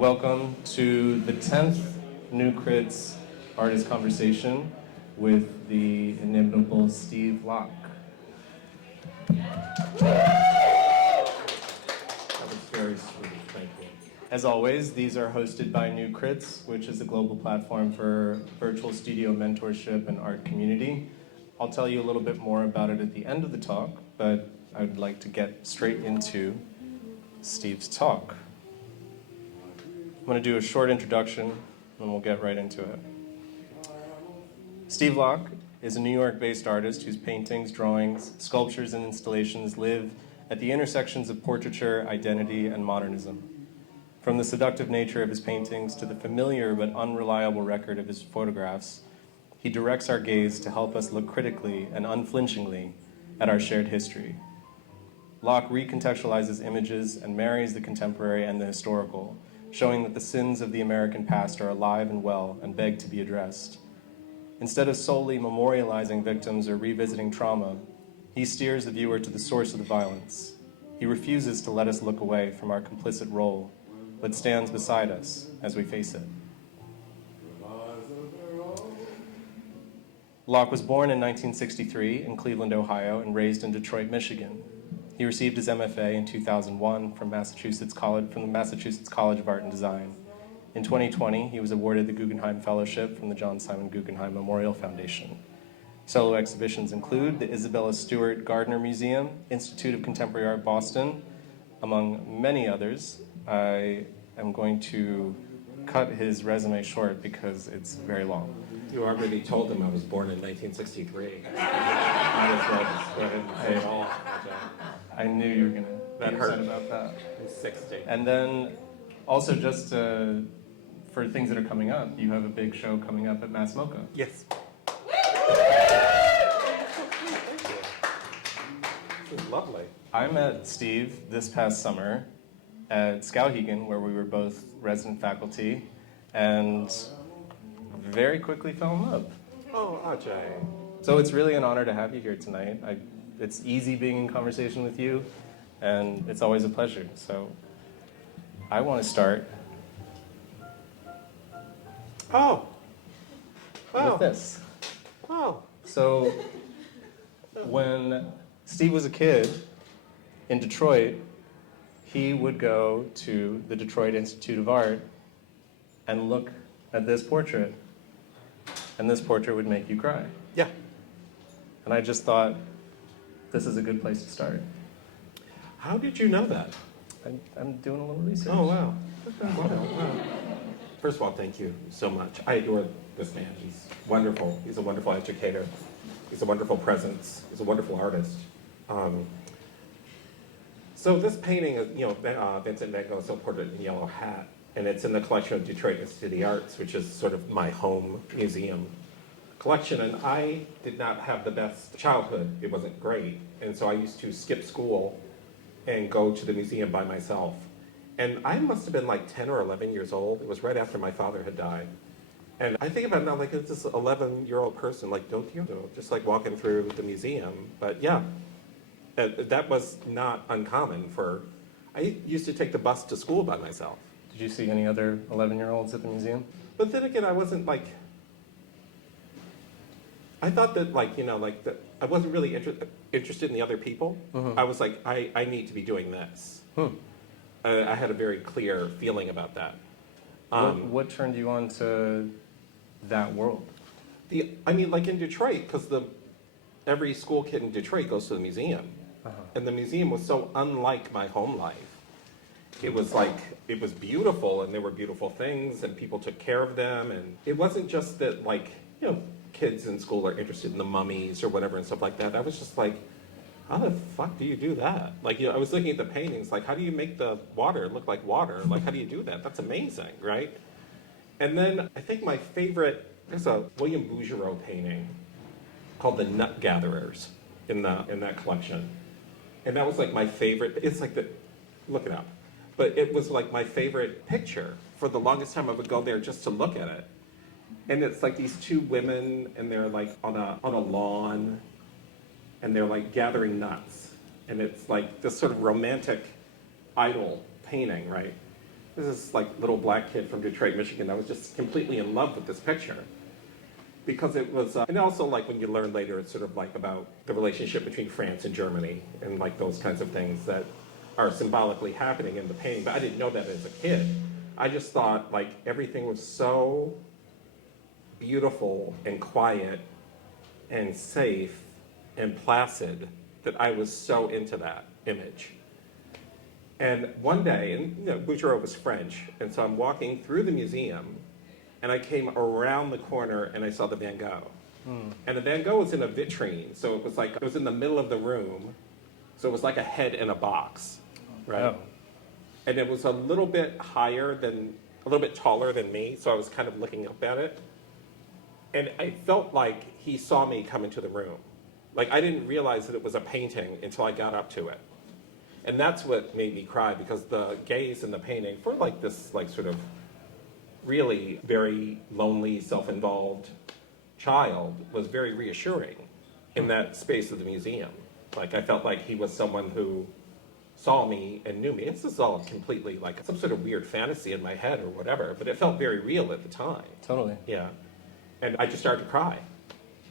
Welcome to the 10th New Crits Artist Conversation with the inimitable Steve Locke. That was very sweet, thank you. As always, these are hosted by New Crits, which is a global platform for virtual studio mentorship and art community. I'll tell you a little bit more about it at the end of the talk, but I would like to get straight into Steve's talk. I'm going to do a short introduction, and we'll get right into it. Steve Locke is a New York-based artist whose paintings, drawings, sculptures, and installations live at the intersections of portraiture, identity, and modernism. From the seductive nature of his paintings to the familiar but unreliable record of his photographs, he directs our gaze to help us look critically and unflinchingly at our shared history. Locke recontextualizes images and marries the contemporary and the historical, showing that the sins of the American past are alive and well and beg to be addressed. Instead of solely memorializing victims or revisiting trauma, he steers the viewer to the source of the violence. He refuses to let us look away from our complicit role, but stands beside us as we face it. Locke was born in 1963 in Cleveland, Ohio, and raised in Detroit, Michigan. He received his MFA in 2001 from the Massachusetts College of Art and Design. In 2020, he was awarded the Guggenheim Fellowship from the John Simon Guggenheim Memorial Foundation. Solo exhibitions include the Isabella Stewart Gardner Museum, Institute of Contemporary Art Boston, among many others. I am going to cut his resume short because it's very long. You already told him I was born in 1963. Might as well just go ahead and say it all. I knew you were going to be upset about that. I'm 60. And then also just for things that are coming up, you have a big show coming up at MoCA. Yes. This is lovely. I met Steve this past summer at Skowhegan, where we were both resident faculty, and very quickly fell in love. Oh, Ajay. So it's really an honor to have you here tonight. It's easy being in conversation with you, and it's always a pleasure. So I want to start with this. Oh. So when Steve was a kid in Detroit, he would go to the Detroit Institute of Art and look at this portrait. And this portrait would make you cry. Yeah. And I just thought, this is a good place to start. How did you know that? I'm doing a little research. Oh, wow. Wow. First of all, thank you so much. I adore this man. He's wonderful. He's a wonderful educator. He's a wonderful presence. He's a wonderful artist. So this painting is, Vincent van Gogh's Portrait in Yellow Hat, and it's in the collection of Detroit Institute of the Arts, which is sort of my home museum collection. And I did not have the best childhood. It wasn't great. And so I used to skip school and go to the museum by myself. And I must have been like 10 or 11 years old. It was right after my father had died. And I think about it now, like, it's this 11-year-old person, like, don't you know, just like walking through the museum. But yeah, that was not uncommon I used to take the bus to school by myself. Did you see any other 11-year-olds at the museum? But then again, I wasn't like, I thought that I wasn't really interested in the other people. Mm-hmm. I was like, I need to be doing this. I had a very clear feeling about that. What turned you on to that world? Like in Detroit, because every school kid in Detroit goes to the museum. Uh-huh. And the museum was so unlike my home life. It was beautiful, and there were beautiful things, and people took care of them, and it wasn't just that, kids in school are interested in the mummies or whatever and stuff like that. I was just like, how the fuck do you do that? I was looking at the paintings, how do you make the water look like water? How do you do that? That's amazing, right? And then I think my favorite, there's a William Bouguereau painting called The Nut Gatherers in that collection. And that was my favorite. It's look it up. But it was my favorite picture. For the longest time I would go there just to look at it. And it's these two women, and they're on a lawn, and they're gathering nuts. And it's this sort of romantic idol painting, right? It This is like little black kid from Detroit, Michigan. I was just completely in love with this picture. Because it was, and also like when you learn later, it's sort of like about the relationship between France and Germany and like those kinds of things that are symbolically happening in the painting. But I didn't know that as a kid. I just thought like everything was so beautiful and quiet and safe and placid that I was so into that image. And one day, and you know, Bouguereau was French, and so I'm walking through the museum, and I came around the corner and I saw the Van Gogh. And the Van Gogh was in a vitrine, so it was like, it was in the middle of the room, so it was like a head in a box, right? Oh. And it was a little bit higher than, a little bit taller than me, so I was kind of looking up at it. And I felt like he saw me come into the room. Like I didn't realize that it was a painting until I got up to it. And that's what made me cry, because the gaze in the painting for like this like sort of really very lonely, self-involved child was very reassuring in that space of the museum. Like I felt like he was someone who saw me and knew me. This is all completely like some sort of weird fantasy in my head or whatever, but it felt very real at the time. Totally. Yeah. And I just started to cry.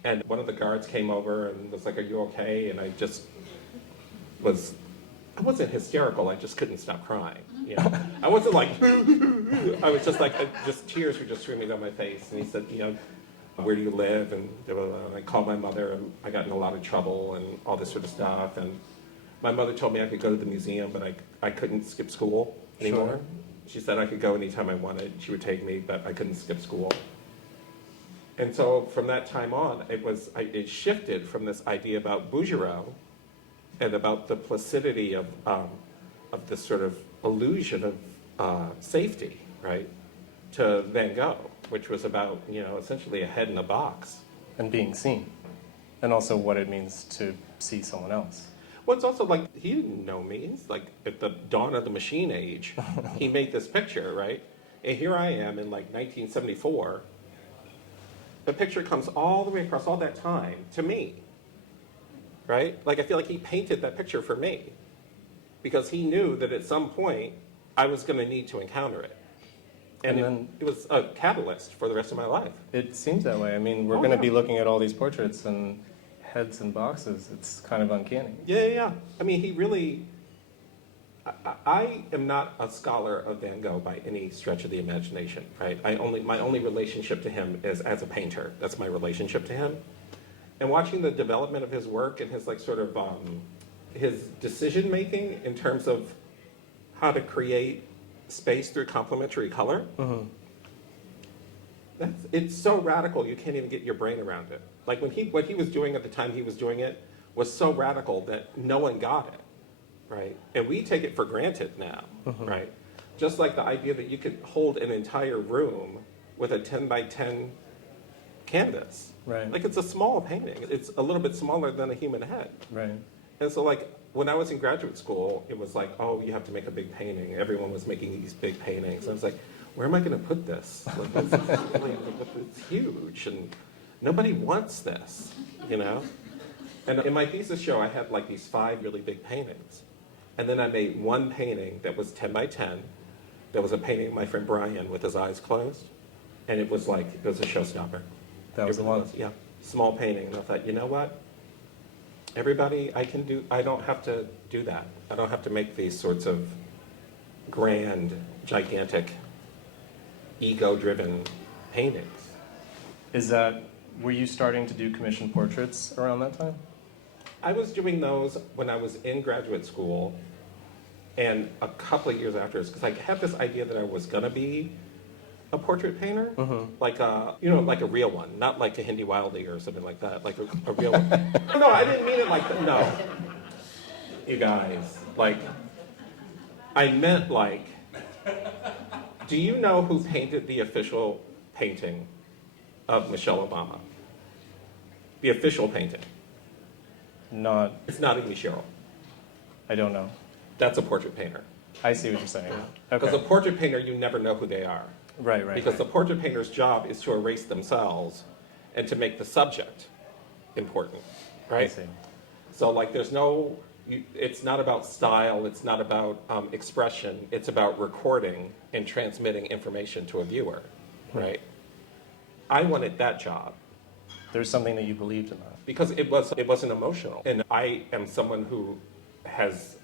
And one of the guards came over and was like, "Are you okay?" And I just was, I wasn't hysterical, I just couldn't stop crying. You know? I wasn't like, I was just like, just tears were just streaming down my face. And he said, you know, "Where do you live?" And I called my mother, and I got in a lot of trouble and all this sort of stuff. And my mother told me I could go to the museum, but I couldn't skip school anymore. Sure. She said I could go anytime I wanted. She would take me, but I couldn't skip school. And so from that time on, it shifted from this idea about Bouguereau and about the placidity of this sort of illusion of safety, right, to Van Gogh, which was about, you know, essentially a head in a box. And being seen. And also what it means to see someone else. Well, it's also like, he didn't know me. It's like at the dawn of the machine age, he made this picture, right? And here I am in like 1974. The picture comes all the way across all that time to me, right? Like I feel like he painted that picture for me because he knew that at some point I was going to need to encounter it. And then it was a catalyst for the rest of my life. It seems that way. I mean, we're Oh, going to yeah. be looking at all these portraits and heads and boxes. It's kind of uncanny. Yeah. I mean, he really, I am not a scholar of Van Gogh by any stretch of the imagination, right? My only relationship to him is as a painter. That's my relationship to him. And watching the development of his work and his like sort of, his decision making in terms of how to create space through complementary color, it's so radical you can't even get your brain around it. Like what he was doing at the time he was doing it was so radical that no one got it. Right? And we take it for granted now, right? Just like the idea that you could hold an entire room with a 10 by 10 canvas. Right. Like it's a small painting. It's a little bit smaller than a human head. Right. And so like when I was in graduate school, it was like, oh, you have to make a big painting. Everyone was making these big paintings. I was like, where am I going to put this? Like, it's huge and nobody wants this, you know? And in my thesis show, I had like these 5 really big paintings. And then I made one painting that was 10 by 10. That was a painting of my friend Brian with his eyes closed. And it was like, it was a showstopper. That was the one. Yeah, small painting. And I thought, you know what? Everybody, I don't have to do that. I don't have to make these sorts of grand, gigantic, ego-driven paintings. Were you starting to do commissioned portraits around that time? I was doing those when I was in graduate school and a couple of years after, because I had this idea that I was going to be a portrait painter, like a real one, not like a Hindi Wildey or something like that, like a real one. No, I didn't mean it like that. No, you guys, like, I meant like, do you know who painted the official painting of Michelle Obama? The official painting. It's not Amy Sherrill. I don't know. That's a portrait painter. I see what you're saying. Because Okay. a portrait painter, you never know who they are. Right. Because the portrait painter's job is to erase themselves and to make the subject important, I right? see. So like there's no, It's not about style, it's not about expression, it's about recording and transmitting information to a viewer, right? I wanted that job. There's something that you believed in that. Because it wasn't emotional. And I am someone who has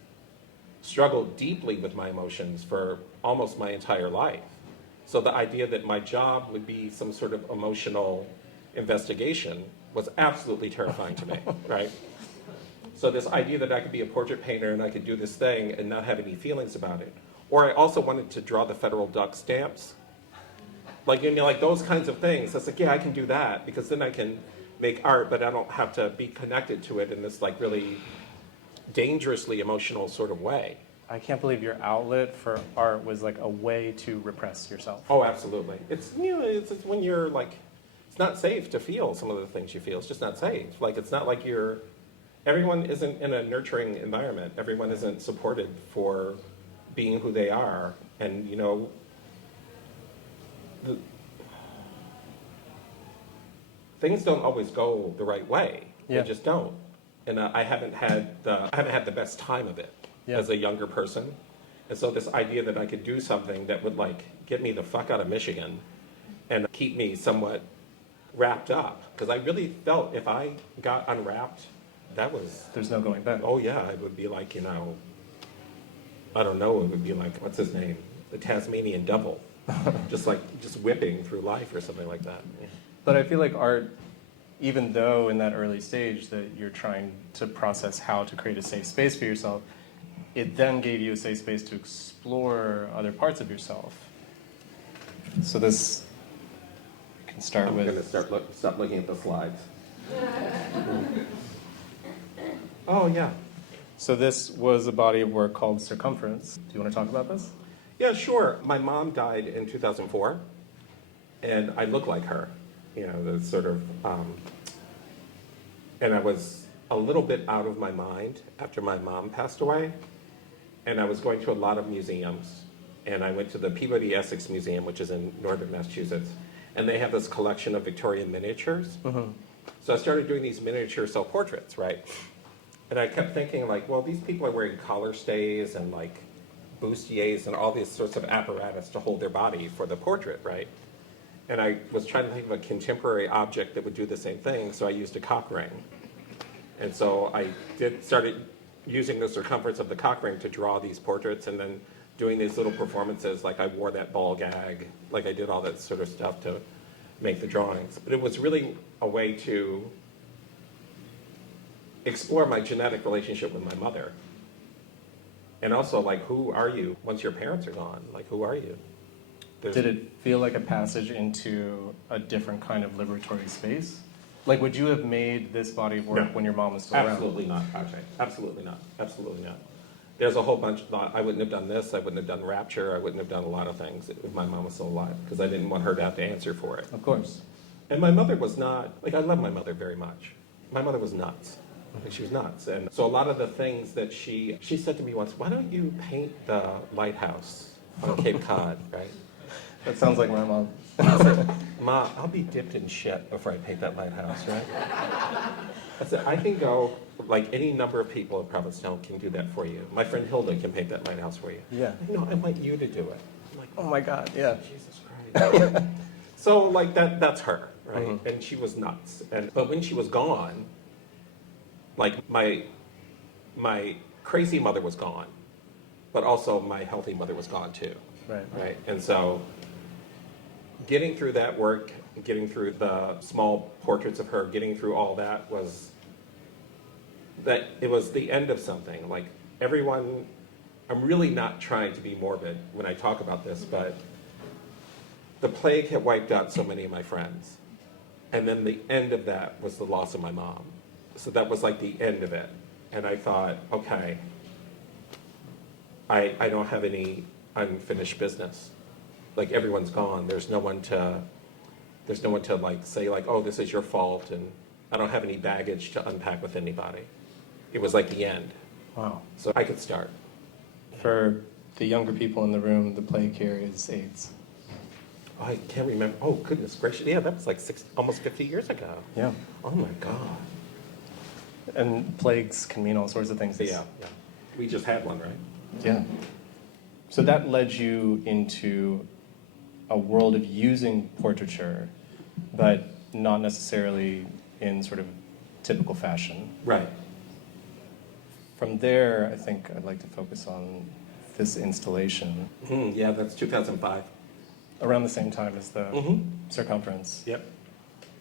struggled deeply with my emotions for almost my entire life. So the idea that my job would be some sort of emotional investigation was absolutely terrifying to me, right? So this idea that I could be a portrait painter and I could do this thing and not have any feelings about it. Or I also wanted to draw the federal duck stamps. Like, you know, like those kinds of things. I was like, yeah, I can do that because then I can make art, but I don't have to be connected to it in this like really dangerously emotional sort of way. I can't believe your outlet for art was like a way to repress yourself. Oh, absolutely. It's, you know, it's when you're like, it's not safe to feel some of the things you feel. It's just not safe. Like, it's not like everyone isn't in a nurturing environment. Everyone isn't supported for being who they are. And, you know, things don't always go the right way. Yeah. They just don't. And I haven't had the best time of it as a younger person. And so this idea that I could do something that would like get me the fuck out of Michigan and keep me somewhat wrapped up, because I really felt if I got unwrapped, there's no going back. Oh yeah, it would be like, you know, I don't know, it would be like, what's his name? The Tasmanian Devil. just whipping through life or something like that. Yeah. But I feel like art, even though in that early stage that you're trying to process how to create a safe space for yourself, it then gave you a safe space to explore other parts of yourself. So this, we can start with... I'm going to stop looking at the slides. Oh, yeah. So this was a body of work called Circumference. Do you want to talk about this? Yeah, sure. My mom died in 2004, and I look like her. You know, the sort of, and I was a little bit out of my mind after my mom passed away, and I was going to a lot of museums, and I went to the Peabody Essex Museum, which is in northern Massachusetts, and they have this collection of Victorian miniatures. Mm-hmm. So I started doing these miniature self-portraits, right? And I kept thinking, like, well, these people are wearing collar stays and like bustiers and all these sorts of apparatus to hold their body for the portrait, right? And I was trying to think of a contemporary object that would do the same thing, so I used a cock ring. And so I started using the circumference of the cock ring to draw these portraits, and then doing these little performances, like I wore that ball gag, like I did all that sort of stuff to make the drawings. But it was really a way to explore my genetic relationship with my mother. And also, like, who are you once your parents are gone? Like, who are you? Did it feel like a passage into a different kind of liberatory space? Like, would you have made this body of work when your mom was still around? Absolutely not, Ajay. Absolutely not. Absolutely not. There's a whole bunch of thought. I wouldn't have done this. I wouldn't have done Rapture. I wouldn't have done a lot of things if my mom was still alive, because I didn't want her to have to answer for it. Of course. And my mother was not, like, I love my mother very much. My mother was nuts. Like, she was nuts. And so a lot of the things that she said to me once, why don't you paint the lighthouse on Cape Cod, right? That sounds like my mom. I said, Ma, I'll be dipped in shit before I paint that lighthouse, right? I said, I can go, like any number of people in Provincetown can do that for you. My friend Hilda can paint that lighthouse for you. Yeah. No, I want you to do it. I'm like, Oh my God, yeah. Jesus Christ. So like that's her, right? Mm-hmm. And she was nuts. But when she was gone, like my crazy mother was gone, but also my healthy mother was gone too. Right. And so getting through that work, getting through the small portraits of her, getting through all that was the end of something. Like everyone, I'm really not trying to be morbid when I talk about this, but the plague had wiped out so many of my friends. And then the end of that was the loss of my mom. So that was like the end of it. And I thought, okay, I don't have any unfinished business. Like everyone's gone. There's no one to like say like, oh, this is your fault, and I don't have any baggage to unpack with anybody. It was like the end. Wow. So I could start. For the younger people in the room, the plague here is AIDS. Oh, I can't remember. Oh, goodness gracious. Yeah, that was like almost 50 years ago. Yeah. Oh my God. And plagues can mean all sorts of things. Yeah. We just had one, right? Yeah. So that led you into a world of using portraiture, but not necessarily in sort of typical fashion. Right. From there, I think I'd like to focus on this installation. Yeah, that's 2005. Around the same time as the circumference. Yep.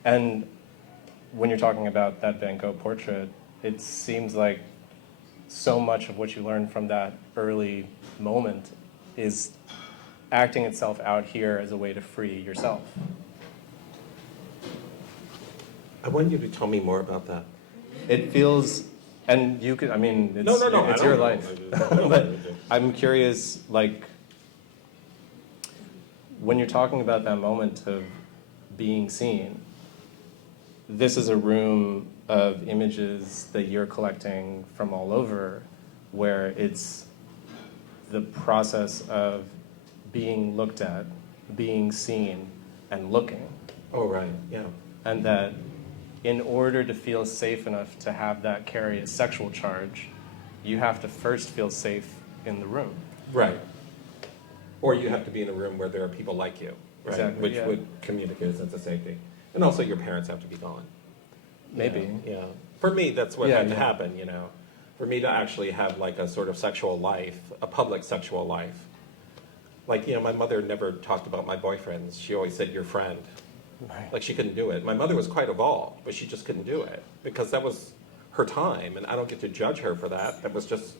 And when you're talking about that Van Gogh portrait, it seems like so much of what you learned from that early moment is acting itself out here as a way to free yourself. I want you to tell me more about that. It feels, and you could, I mean, it's, No, it's I your don't life. know. But I'm curious, like, when you're talking about that moment of being seen, this is a room of images that you're collecting from all over, where it's the process of being looked at, being seen, and looking. Oh, right, yeah. And that in order to feel safe enough to have that carry a sexual charge, you have to first feel safe in the room. Right. Or you have to be in a room where there are people like you, right? Exactly, Which yeah. would communicate a sense of safety. And also your parents have to be gone. Maybe. Yeah. For me, that's what Yeah, had to yeah. happen, you know. For me to actually have like a sort of sexual life, a public sexual life. Like, you know, my mother never talked about my boyfriends. She always said, your friend. Right. Like, she couldn't do it. My mother was quite evolved, but she just couldn't do it because that was her time, and I don't get to judge her for that. That was just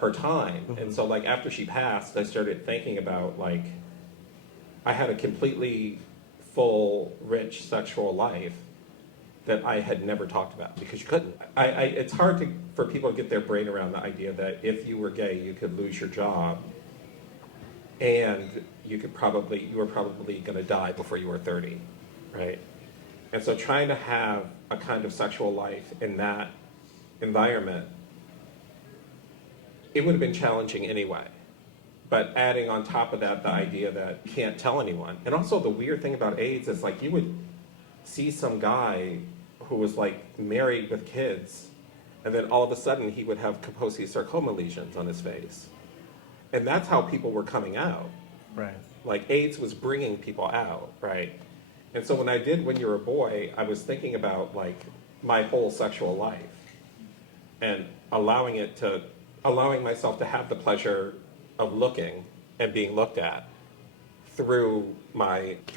her time. And so, like, after she passed, I started thinking about, like, I had a completely full, rich sexual life that I had never talked about because you couldn't. It's hard for people to get their brain around the idea that if you were gay, you could lose your job, and you were probably going to die before you were 30, right? And so trying to have a kind of sexual life in that environment, it would have been challenging anyway. But adding on top of that the idea that you can't tell anyone. And also the weird thing about AIDS is like you would see some guy who was like married with kids, and then all of a sudden he would have Kaposi sarcoma lesions on his face. And that's how people were coming out. Right. Like AIDS was bringing people out, right? And so when I did When You Were a Boy, I was thinking about like my whole sexual life and allowing myself to have the pleasure of looking and being looked at through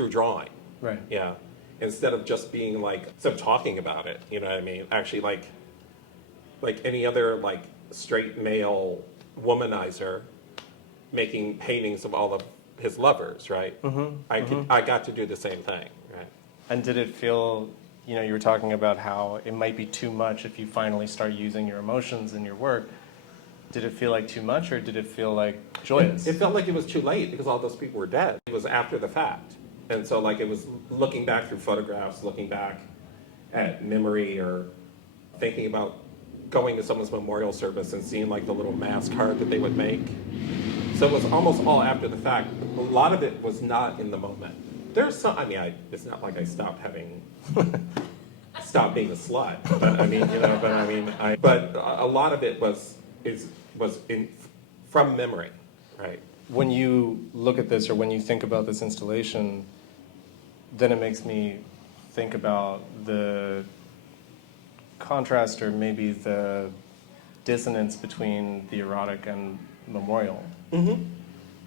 drawing. Right. Yeah. Instead of just being like, instead of talking about it, you know what I mean? Actually like any other like straight male womanizer making paintings of all of his lovers, right? I got to do the same thing, right? And did it feel, you know, you were talking about how it might be too much if you finally start using your emotions in your work. Did it feel like too much, or did it feel like joyous? It felt like it was too late because all those people were dead. It was after the fact. And so like it was looking back through photographs, looking back at memory, or thinking about going to someone's memorial service and seeing like the little mass card that they would make. So it was almost all after the fact. A lot of it was not in the moment. There's some, it's not like I stopped being a slut, but I mean, you know, but a lot of it was from memory, right? When you look at this, or when you think about this installation, then it makes me think about the contrast, or maybe the dissonance between the erotic and memorial.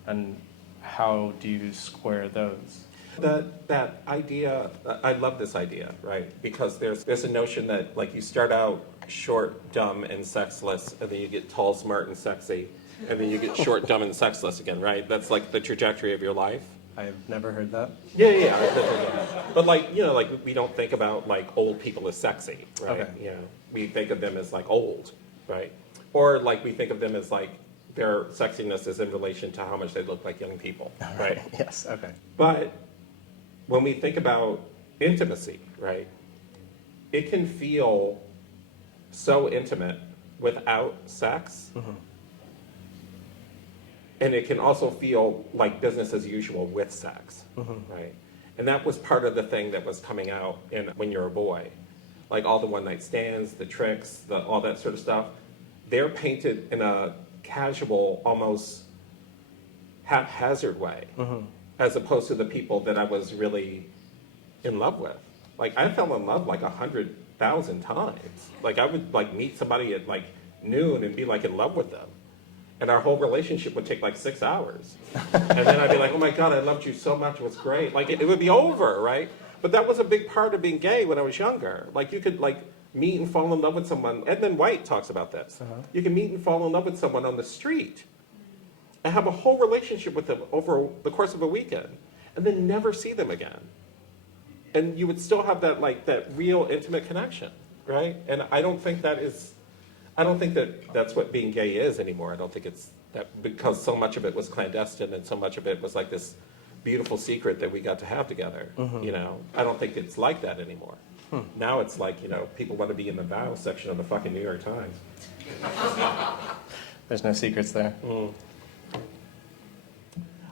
And how do you square those? That idea, I love this idea, right? Because there's a notion that like you start out short, dumb, and sexless, and then you get tall, smart, and sexy, and then you get short, dumb, and sexless again, right? That's like the trajectory of your life. I've never heard that. Yeah. But like, you know, like we don't think about like old people as sexy, right? Okay. You know, we think of them as like old, right? Or like we think of them as like their sexiness is in relation to how much they look like young people, right? Yes, okay. But when we think about intimacy, right, it can feel so intimate without sex. And it can also feel like business as usual with sex, right? And that was part of the thing that was coming out in When You're a Boy. like all the one-night stands, the tricks, all that sort of stuff, they're painted in a casual, almost haphazard way, as opposed to the people that I was really in love with. Like, I fell in love like 100,000 times. Like, I would like meet somebody at like noon and be like in love with them. And our whole relationship would take like 6 hours. And then I'd be like, oh my God, I loved you so much, it was great. Like, it would be over, right? But that was a big part of being gay when I was younger. Like, you could like meet and fall in love with someone. Edmund White talks about this. You can meet and fall in love with someone on the street and have a whole relationship with them over the course of a weekend and then never see them again. And you would still have that like that real intimate connection, right? And I don't think that's what being gay is anymore. I don't think it's that, because so much of it was clandestine and so much of it was like this beautiful secret that we got to have together, you know? I don't think it's like that anymore. Now it's like, you know, people want to be in the vow section of the fucking New York Times. There's no secrets there.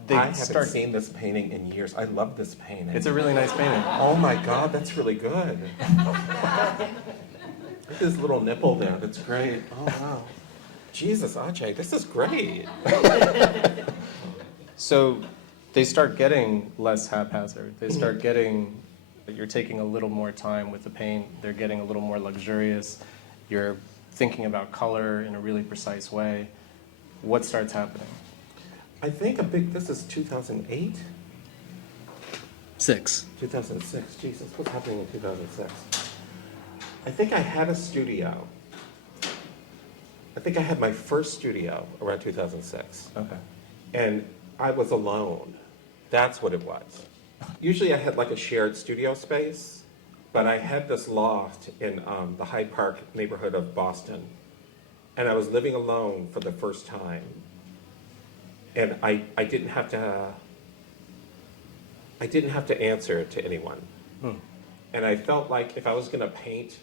I haven't seen this painting in years. I love this painting. It's a really nice painting. Oh my God, that's really good. Look at this little nipple there. That's great. Oh wow. Jesus, Ajay, this is great. So they start getting less haphazard. They start getting, you're taking a little more time with the paint. They're getting a little more luxurious. You're thinking about color in a really precise way. What starts happening? I think this is 2008? 2006, Jesus, what's happening in 2006? I think I had a studio. I think I had my first studio around 2006. Okay. And I was alone. That's what it was. Usually I had like a shared studio space, but I had this loft in the Hyde Park neighborhood of Boston. And I was living alone for the first time. And I didn't have to answer to anyone. And I felt like if I was gonna paint,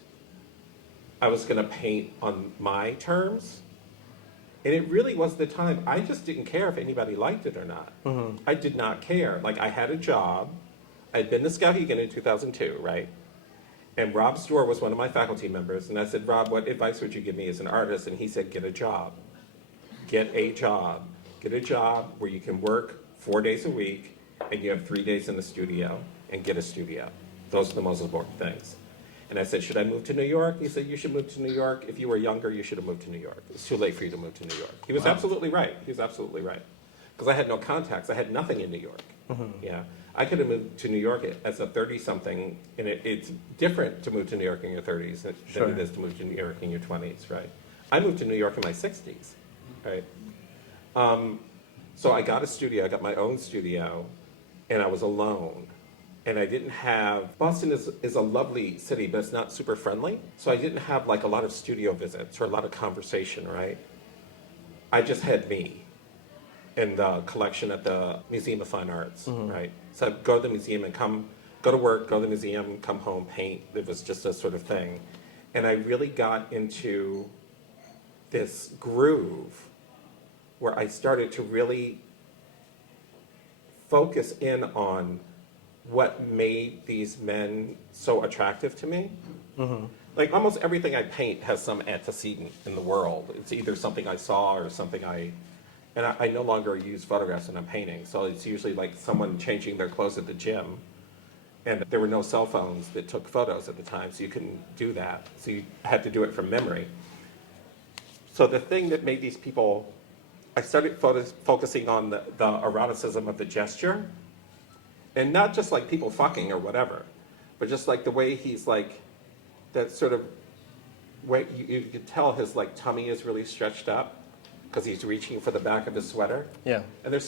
I was gonna paint on my terms. And it really was the time, I just didn't care if anybody liked it or not. I did not care. Like, I had a job. I'd been to Skowhegan in 2002, right? And Rob Storr was one of my faculty members. And I said, Rob, what advice would you give me as an artist? And he said, get a job. Get a job. Get a job where you can work 4 days a week and you have 3 days in the studio, and get a studio. Those are the most important things. And I said, should I move to New York? He said, you should move to New York. If you were younger, you should have moved to New York. It's too late for you to move to New York. He was absolutely right. He was absolutely right. Because I had no contacts. I had nothing in New York. Yeah, I could have moved to New York as a 30-something, and it's different to move to New York in your 30s than it is to move to New York in your 20s, right? I moved to New York in my 60s, right? So I got a studio. I got my own studio, and I was alone. And I didn't have, Boston is a lovely city, but it's not super friendly. So I didn't have like a lot of studio visits or a lot of conversation, right? I just had me and the collection at the Museum of Fine Arts, right? So I'd go to the museum and go to work, go to the museum, come home, paint. It was just a sort of thing. And I really got into this groove where I started to really focus in on what made these men so attractive to me. Like, almost everything I paint has some antecedent in the world. It's either something I saw or something and I no longer use photographs when I'm painting, so it's usually like someone changing their clothes at the gym, and there were no cell phones that took photos at the time, so you couldn't do that. So you had to do it from memory. So the thing that made these people, I started focusing on the eroticism of the gesture, and not just like people fucking or whatever, but just like the way he's like, that sort of way you could tell his like tummy is really stretched up because he's reaching for the back of his sweater. Yeah. And there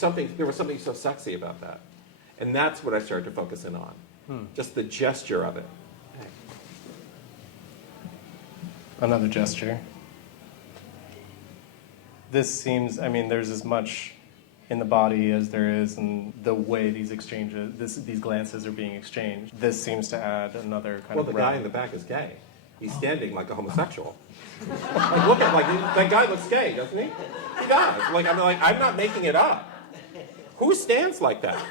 was something so sexy about that. And that's what I started to focus in on. Just the gesture of it. Another gesture. This seems, I mean, there's as much in the body as there is in the way these these glances are being exchanged. This seems to add another kind of... Well, the guy in the back is gay. He's standing like a homosexual. Like, look at, like, that guy looks gay, doesn't he? He does. Like, I'm not making it up. Who stands like that?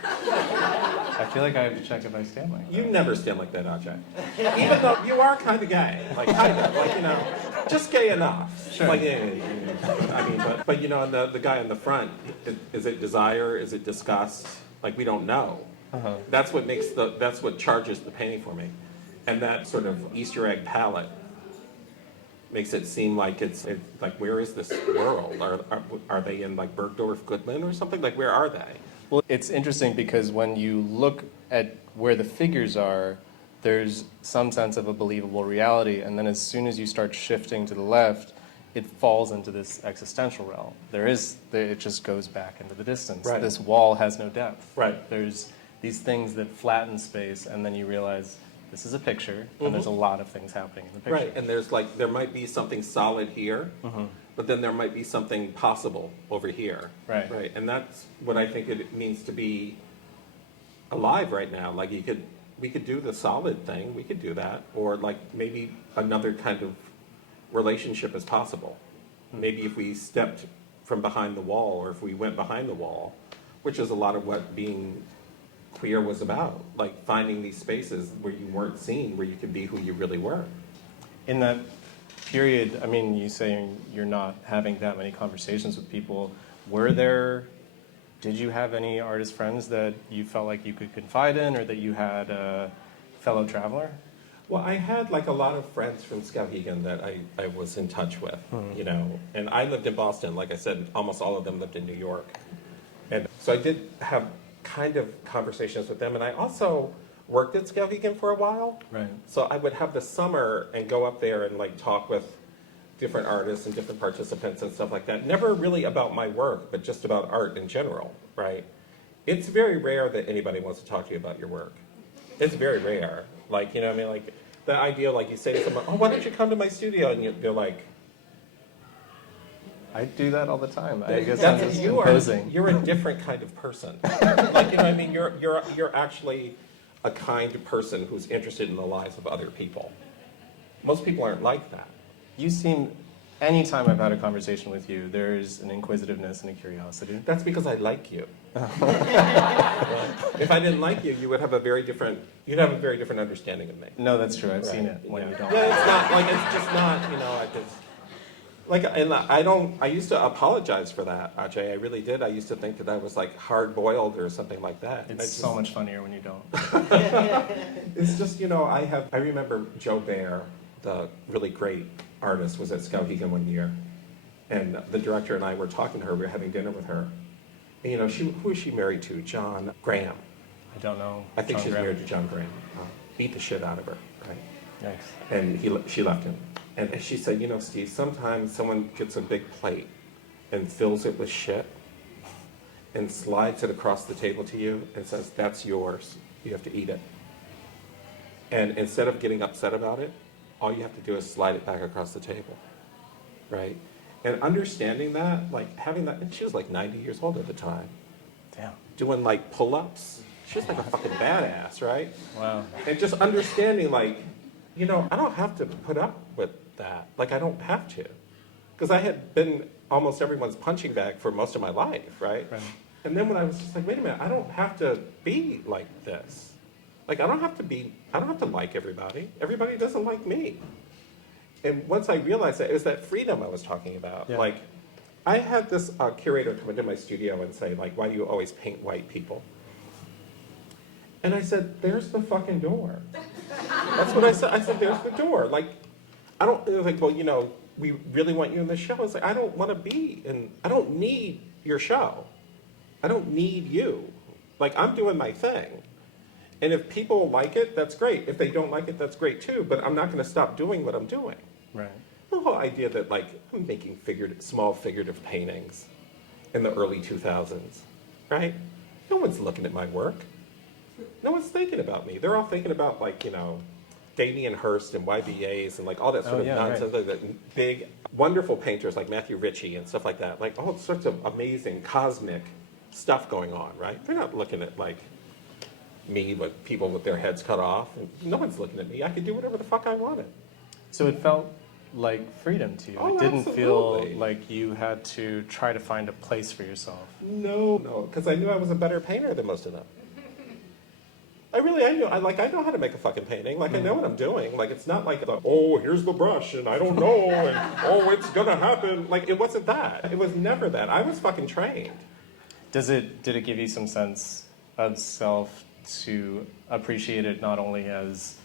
I feel like I have to check if I stand like that. You never stand like that, Ajay. Even though you are kind of gay. Like, kind of. Like, you know, just gay enough. Sure. Like, I mean, but you know, the guy in the front, is it desire? Is it disgust? Like, we don't know. Uh-huh. That's what charges the painting for me. And that sort of Easter egg palette makes it seem like it's like, where is this world? Are they in like Bergdorf Goodman or something? Like, where are they? Well, it's interesting because when you look at where the figures are, there's some sense of a believable reality, and then as soon as you start shifting to the left, it falls into this existential realm. It just goes back into the distance. Right. This wall has no depth. Right. There's these things that flatten space, and then you realize this is a picture, and there's a lot of things happening in the picture. Right, and there's like, there might be something solid here, but then there might be something possible over here. Right. Right, and that's what I think it means to be alive right now. Like, we could do the solid thing, we could do that, or like maybe another kind of relationship is possible. Maybe if we stepped from behind the wall, or if we went behind the wall, which is a lot of what being queer was about, like finding these spaces where you weren't seen, where you could be who you really were. In that period, I mean, you saying you're not having that many conversations with people, did you have any artist friends that you felt like you could confide in, or that you had a fellow traveler? Well, I had like a lot of friends from Skowhegan that I was in touch with, you know, and I lived in Boston. Like I said, almost all of them lived in New York. And so I did have kind of conversations with them, and I also worked at Skowhegan for a while. Right. So I would have the summer and go up there and like talk with different artists and different participants and stuff like that. Never really about my work, but just about art in general, right? It's very rare that anybody wants to talk to you about your work. It's very rare. Like, you know what I mean? Like, the idea, like you say to someone, oh, why don't you come to my studio? And they're like, I do that all the time. I guess I'm just imposing. You're a different kind of person. Like, you know what I mean? You're actually a kind of person who's interested in the lives of other people. Most people aren't like that. You seem, anytime I've had a conversation with you, there's an inquisitiveness and a curiosity. That's because I like you. If I didn't like you, you would have a very different understanding of me. No, that's true. I've seen it when you don't. Yeah, it's not, like, it's just not, you know, I just, like, and I used to apologize for that, Ajay, I really did. I used to think that I was like hard-boiled or something like that. It's so much funnier when you don't. It's just, you know, I remember Jo Baer, the really great artist, was at Skowhegan one year, and the director and I were talking to her, we were having dinner with her, and you know, who is she married to? John Graham. I don't know. I think John she's Graham. married to John Graham. Beat the shit out of her, right? Nice. And she left him. And she said, you know, Steve, sometimes someone gets a big plate and fills it with shit and slides it across the table to you and says, that's yours. You have to eat it. And instead of getting upset about it, all you have to do is slide it back across the table, right? And understanding that, like having that, and she was like 90 years old at the time. Damn. Doing like pull-ups. She was like a fucking badass, right? Wow. And just understanding, like, you know, I don't have to put up with that. Like, I don't have to. Because I had been almost everyone's punching bag for most of my life, right? And then when I was just like, wait a minute, I don't have to be like this. Like, I don't have to like everybody. Everybody doesn't like me. And once I realized that, it was that freedom I was talking about. Yeah. Like, I had this curator come into my studio and say, like, why do you always paint white people? And I said, there's the fucking door. That's what I said. I said, there's the door. Like, I don't, it was like, well, you know, we really want you in the show. I was like, I don't want to be in, I don't need your show. I don't need you. Like, I'm doing my thing. And if people like it, that's great. If they don't like it, that's great too. But I'm not going to stop doing what I'm doing. Right. The whole idea that, like, I'm making small figurative paintings in the early 2000s, right? No one's looking at my work. No one's thinking about me. They're all thinking about, like, you know, Damien Hirst and YBAs and like all that sort of nonsense. Right. Like big, wonderful painters like Matthew Ritchie and stuff like that. Like all sorts of amazing cosmic stuff going on, right? They're not looking at like me with people with their heads cut off. No one's looking at me. I could do whatever the fuck I wanted. So it felt like freedom to you. Oh, it didn't absolutely. feel like you had to try to find a place for yourself. No, because I knew I was a better painter than most of them. I know how to make a fucking painting. Like, I know what I'm doing. Like, it's not like, oh, here's the brush, and I don't know, and oh, it's gonna happen. Like, it wasn't that. It was never that. I was fucking trained. Did it give you some sense of self to appreciate it not only as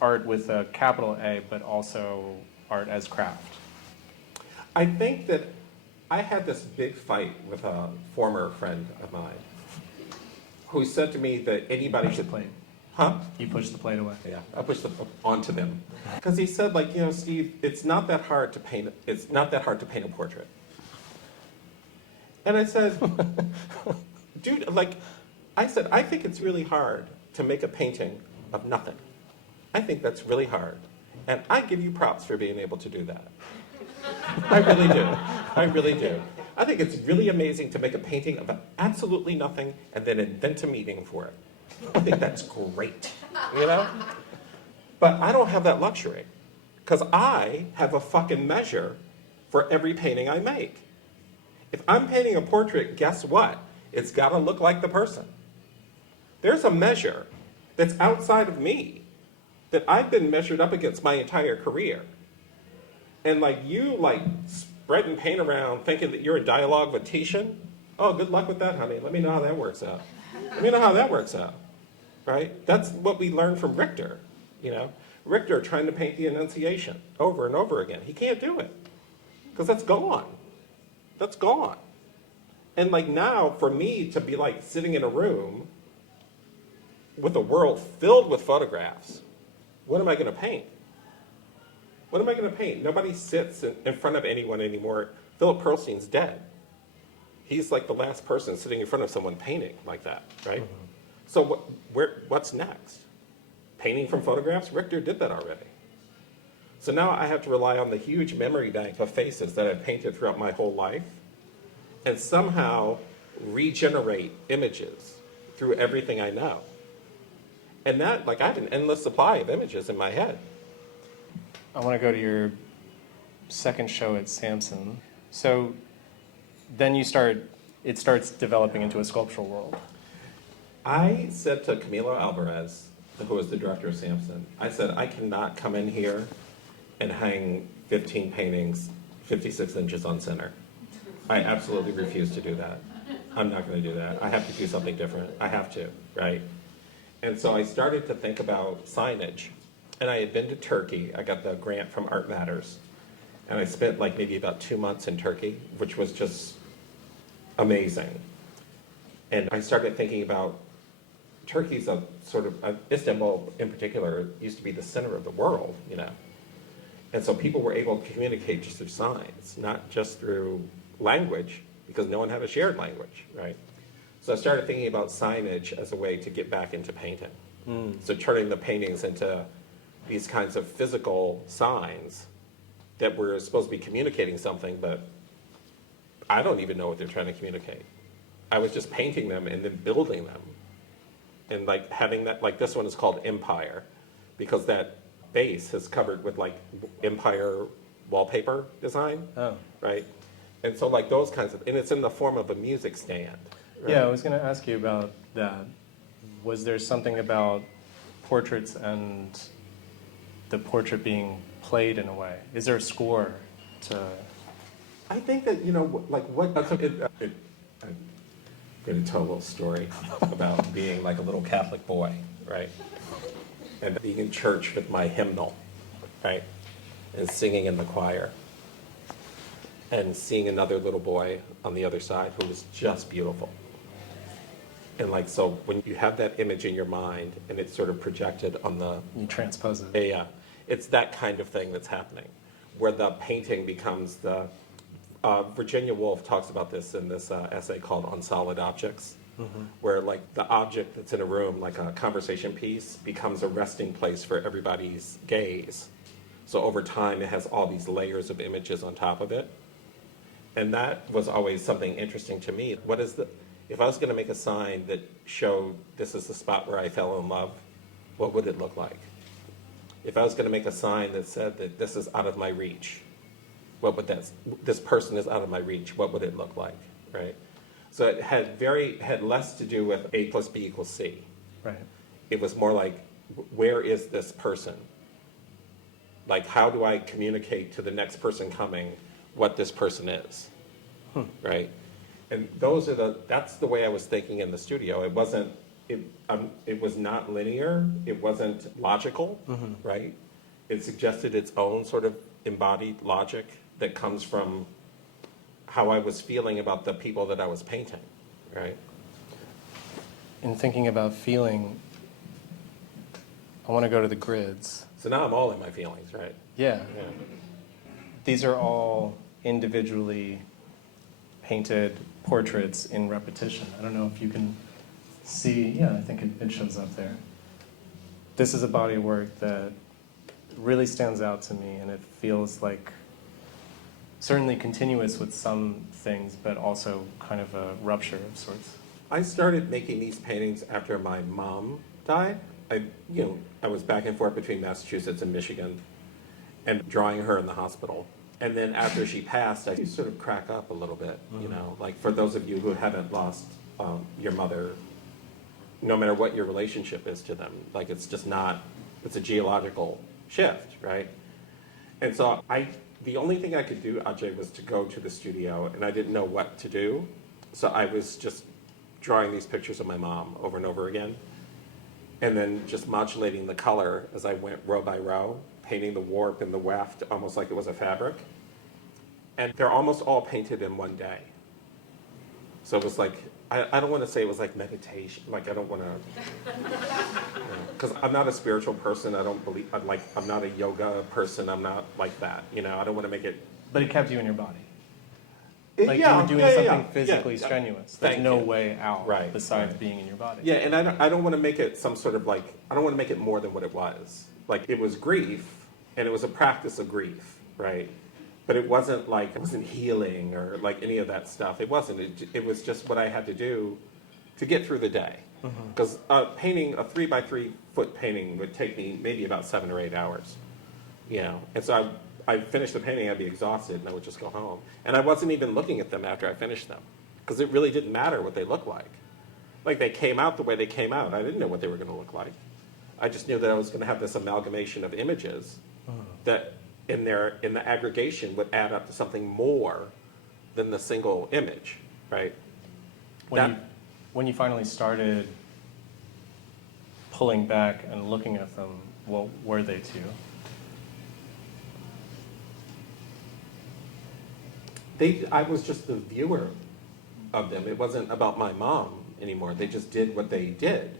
art with a capital A, but also art as craft? I think that I had this big fight with a former friend of mine who said to me that anybody Push the should... plate. Huh? You pushed the plate away. Yeah, I pushed it onto them. Because he said, like, you know, Steve, it's not that hard to paint a portrait. And I said, dude, like, I think it's really hard to make a painting of nothing. I think that's really hard. And I give you props for being able to do that. I really do. I really do. I think it's really amazing to make a painting about absolutely nothing and then invent a meaning for it. I think that's great, you know? But I don't have that luxury because I have a fucking measure for every painting I make. If I'm painting a portrait, guess what? It's got to look like the person. There's a measure that's outside of me that I've been measured up against my entire career. And like you like spreading paint around thinking that you're in dialogue with Titian, oh, good luck with that, honey. Let me know how that works out. Let me know how that works out, right? That's what we learned from Richter, you know? Richter trying to paint the Annunciation over and over again. He can't do it because that's gone. That's gone. And like now, for me to be like sitting in a room with a world filled with photographs, what am I going to paint? What am I going to paint? Nobody sits in front of anyone anymore. Philip Pearlstein's dead. He's like the last person sitting in front of someone painting like that, right? Mm-hmm. So what's next? Painting from photographs? Richter did that already. So now I have to rely on the huge memory bank of faces that I've painted throughout my whole life and somehow regenerate images through everything I know. And that, like, I have an endless supply of images in my head. I want to go to your second show at Samson. So then it starts developing into a sculptural world. I said to Camilo Alvarez, who was the director of Samson, I said, I cannot come in here and hang 15 paintings 56 inches on center. I absolutely refuse to do that. I'm not going to do that. I have to do something different. I have to, right? And so I started to think about signage. And I had been to Turkey. I got the grant from Art Matters. And I spent like maybe about 2 months in Turkey, which was just amazing. And I started thinking about Turkey's a sort of, Istanbul in particular, used to be the center of the world, you know. And so people were able to communicate just through signs, not just through language, because no one had a shared language, right? So I started thinking about signage as a way to get back into painting. So turning the paintings into these kinds of physical signs that were supposed to be communicating something, but I don't even know what they're trying to communicate. I was just painting them and then building them. And like having that, like this one is called Empire, because that base is covered with like Empire wallpaper design, right? And so like those kinds of, and it's in the form of a music stand. Right? Yeah, I was going to ask you about that. Was there something about portraits and the portrait being played in a way? Is there a score to... I think that, you know, like what, I'm going to tell a little story about being like a little Catholic boy, right? And being in church with my hymnal, right? And singing in the choir. And seeing another little boy on the other side who was just beautiful. And like, so when you have that image in your mind and it's sort of projected on the... You transpose it. Yeah, it's that kind of thing that's happening, where the painting becomes the... Virginia Woolf talks about this in this essay called On Solid Objects, where like the object that's in a room, like a conversation piece, becomes a resting place for everybody's gaze. So over time, it has all these layers of images on top of it. And that was always something interesting to me. What is the... If I was going to make a sign that showed this is the spot where I fell in love, what would it look like? If I was going to make a sign that said that this is out of my reach, what would that, this person is out of my reach, what would it look like, right? So it had less to do with A plus B equals C. Right. It was more like, where is this person? Like, how do I communicate to the next person coming what this person is, right? And that's the way I was thinking in the studio. It wasn't, it was not linear. It wasn't logical, right? It suggested its own sort of embodied logic that comes from how I was feeling about the people that I was painting, right? In thinking about feeling, I want to go to the grids. So now I'm all in my feelings, right? Yeah. Yeah. These are all individually painted portraits in repetition. I don't know if you can see, yeah, I think it shows up there. This is a body of work that really stands out to me, and it feels like certainly continuous with some things, but also kind of a rupture of sorts. I started making these paintings after my mom died. I was back and forth between Massachusetts and Michigan and drawing her in the hospital. And then after she passed, I sort of crack up a little bit, you know, like for those of you who haven't lost your mother, no matter what your relationship is to them, like it's just not, it's a geological shift, right? And so the only thing I could do, Ajay, was to go to the studio, and I didn't know what to do. So I was just drawing these pictures of my mom over and over again, and then just modulating the color as I went row by row, painting the warp and the weft almost like it was a fabric. And they're almost all painted in one day. So it was like, I don't want to say it was like meditation, like I don't want to, because I'm not a spiritual person, I don't believe, I'm not a yoga person, I'm not like that, you know, I don't want to make it. But it kept you in your body. Like you were doing something physically strenuous. There's no way out besides being in your body. Yeah, and I don't want to make it some sort of like, I don't want to make it more than what it was. Like it was grief, and it was a practice of grief, right? But it wasn't like, it wasn't healing or like any of that stuff. It wasn't, it was just what I had to do to get through the day. Because painting a 3x3 foot painting would take me maybe about 7 or 8 hours, you know? And so I finished the painting, I'd be exhausted, and I would just go home. And I wasn't even looking at them after I finished them, because it really didn't matter what they looked like. Like they came out the way they came out. I didn't know what they were going to look like. I just knew that I was going to have this amalgamation of images that in the aggregation would add up to something more than the single image, right? When you finally started pulling back and looking at them, what were they to you? I was just the viewer of them. It wasn't about my mom anymore. They just did what they did.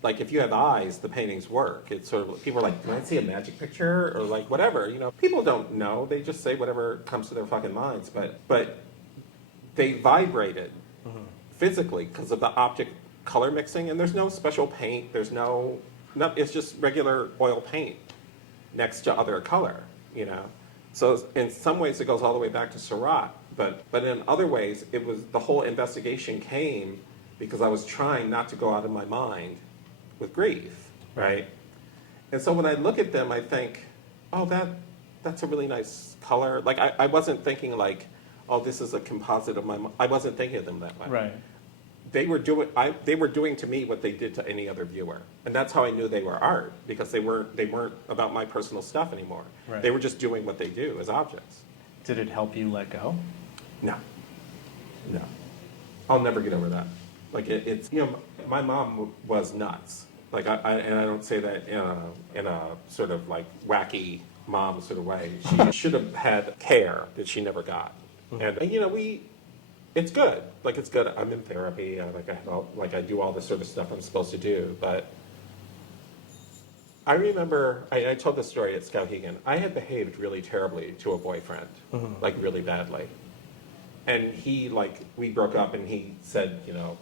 Like if you have eyes, the paintings work. It's sort of, people are like, can I see a magic picture? Or like whatever, you know. People don't know. They just say whatever comes to their fucking minds. But they vibrated physically because of the optic color mixing. And there's no special paint. There's no, it's just regular oil paint next to other color, you know. So in some ways it goes all the way back to Seurat. But in other ways, it was, the whole investigation came because I was trying not to go out of my mind with grief, right? And so when I look at them, I think, oh, that's a really nice color. Like I wasn't thinking like, oh, this is a composite of my mom. I wasn't thinking of them that way. Right. They were doing to me what they did to any other viewer, and that's how I knew they were art, because they weren't about my personal stuff anymore. Right. They were just doing what they do as objects. Did it help you let go? No. I'll never get over that. Like it's, you know, my mom was nuts. Like and I don't say that in a sort of like wacky mom sort of way. She should have had care that she never got. And you know, it's good. Like it's good. I'm in therapy. I do all this sort of stuff I'm supposed to do. But I remember I told this story at Skowhegan. I had behaved really terribly to a boyfriend, like really badly. And he, like, we broke up, and he said, you know,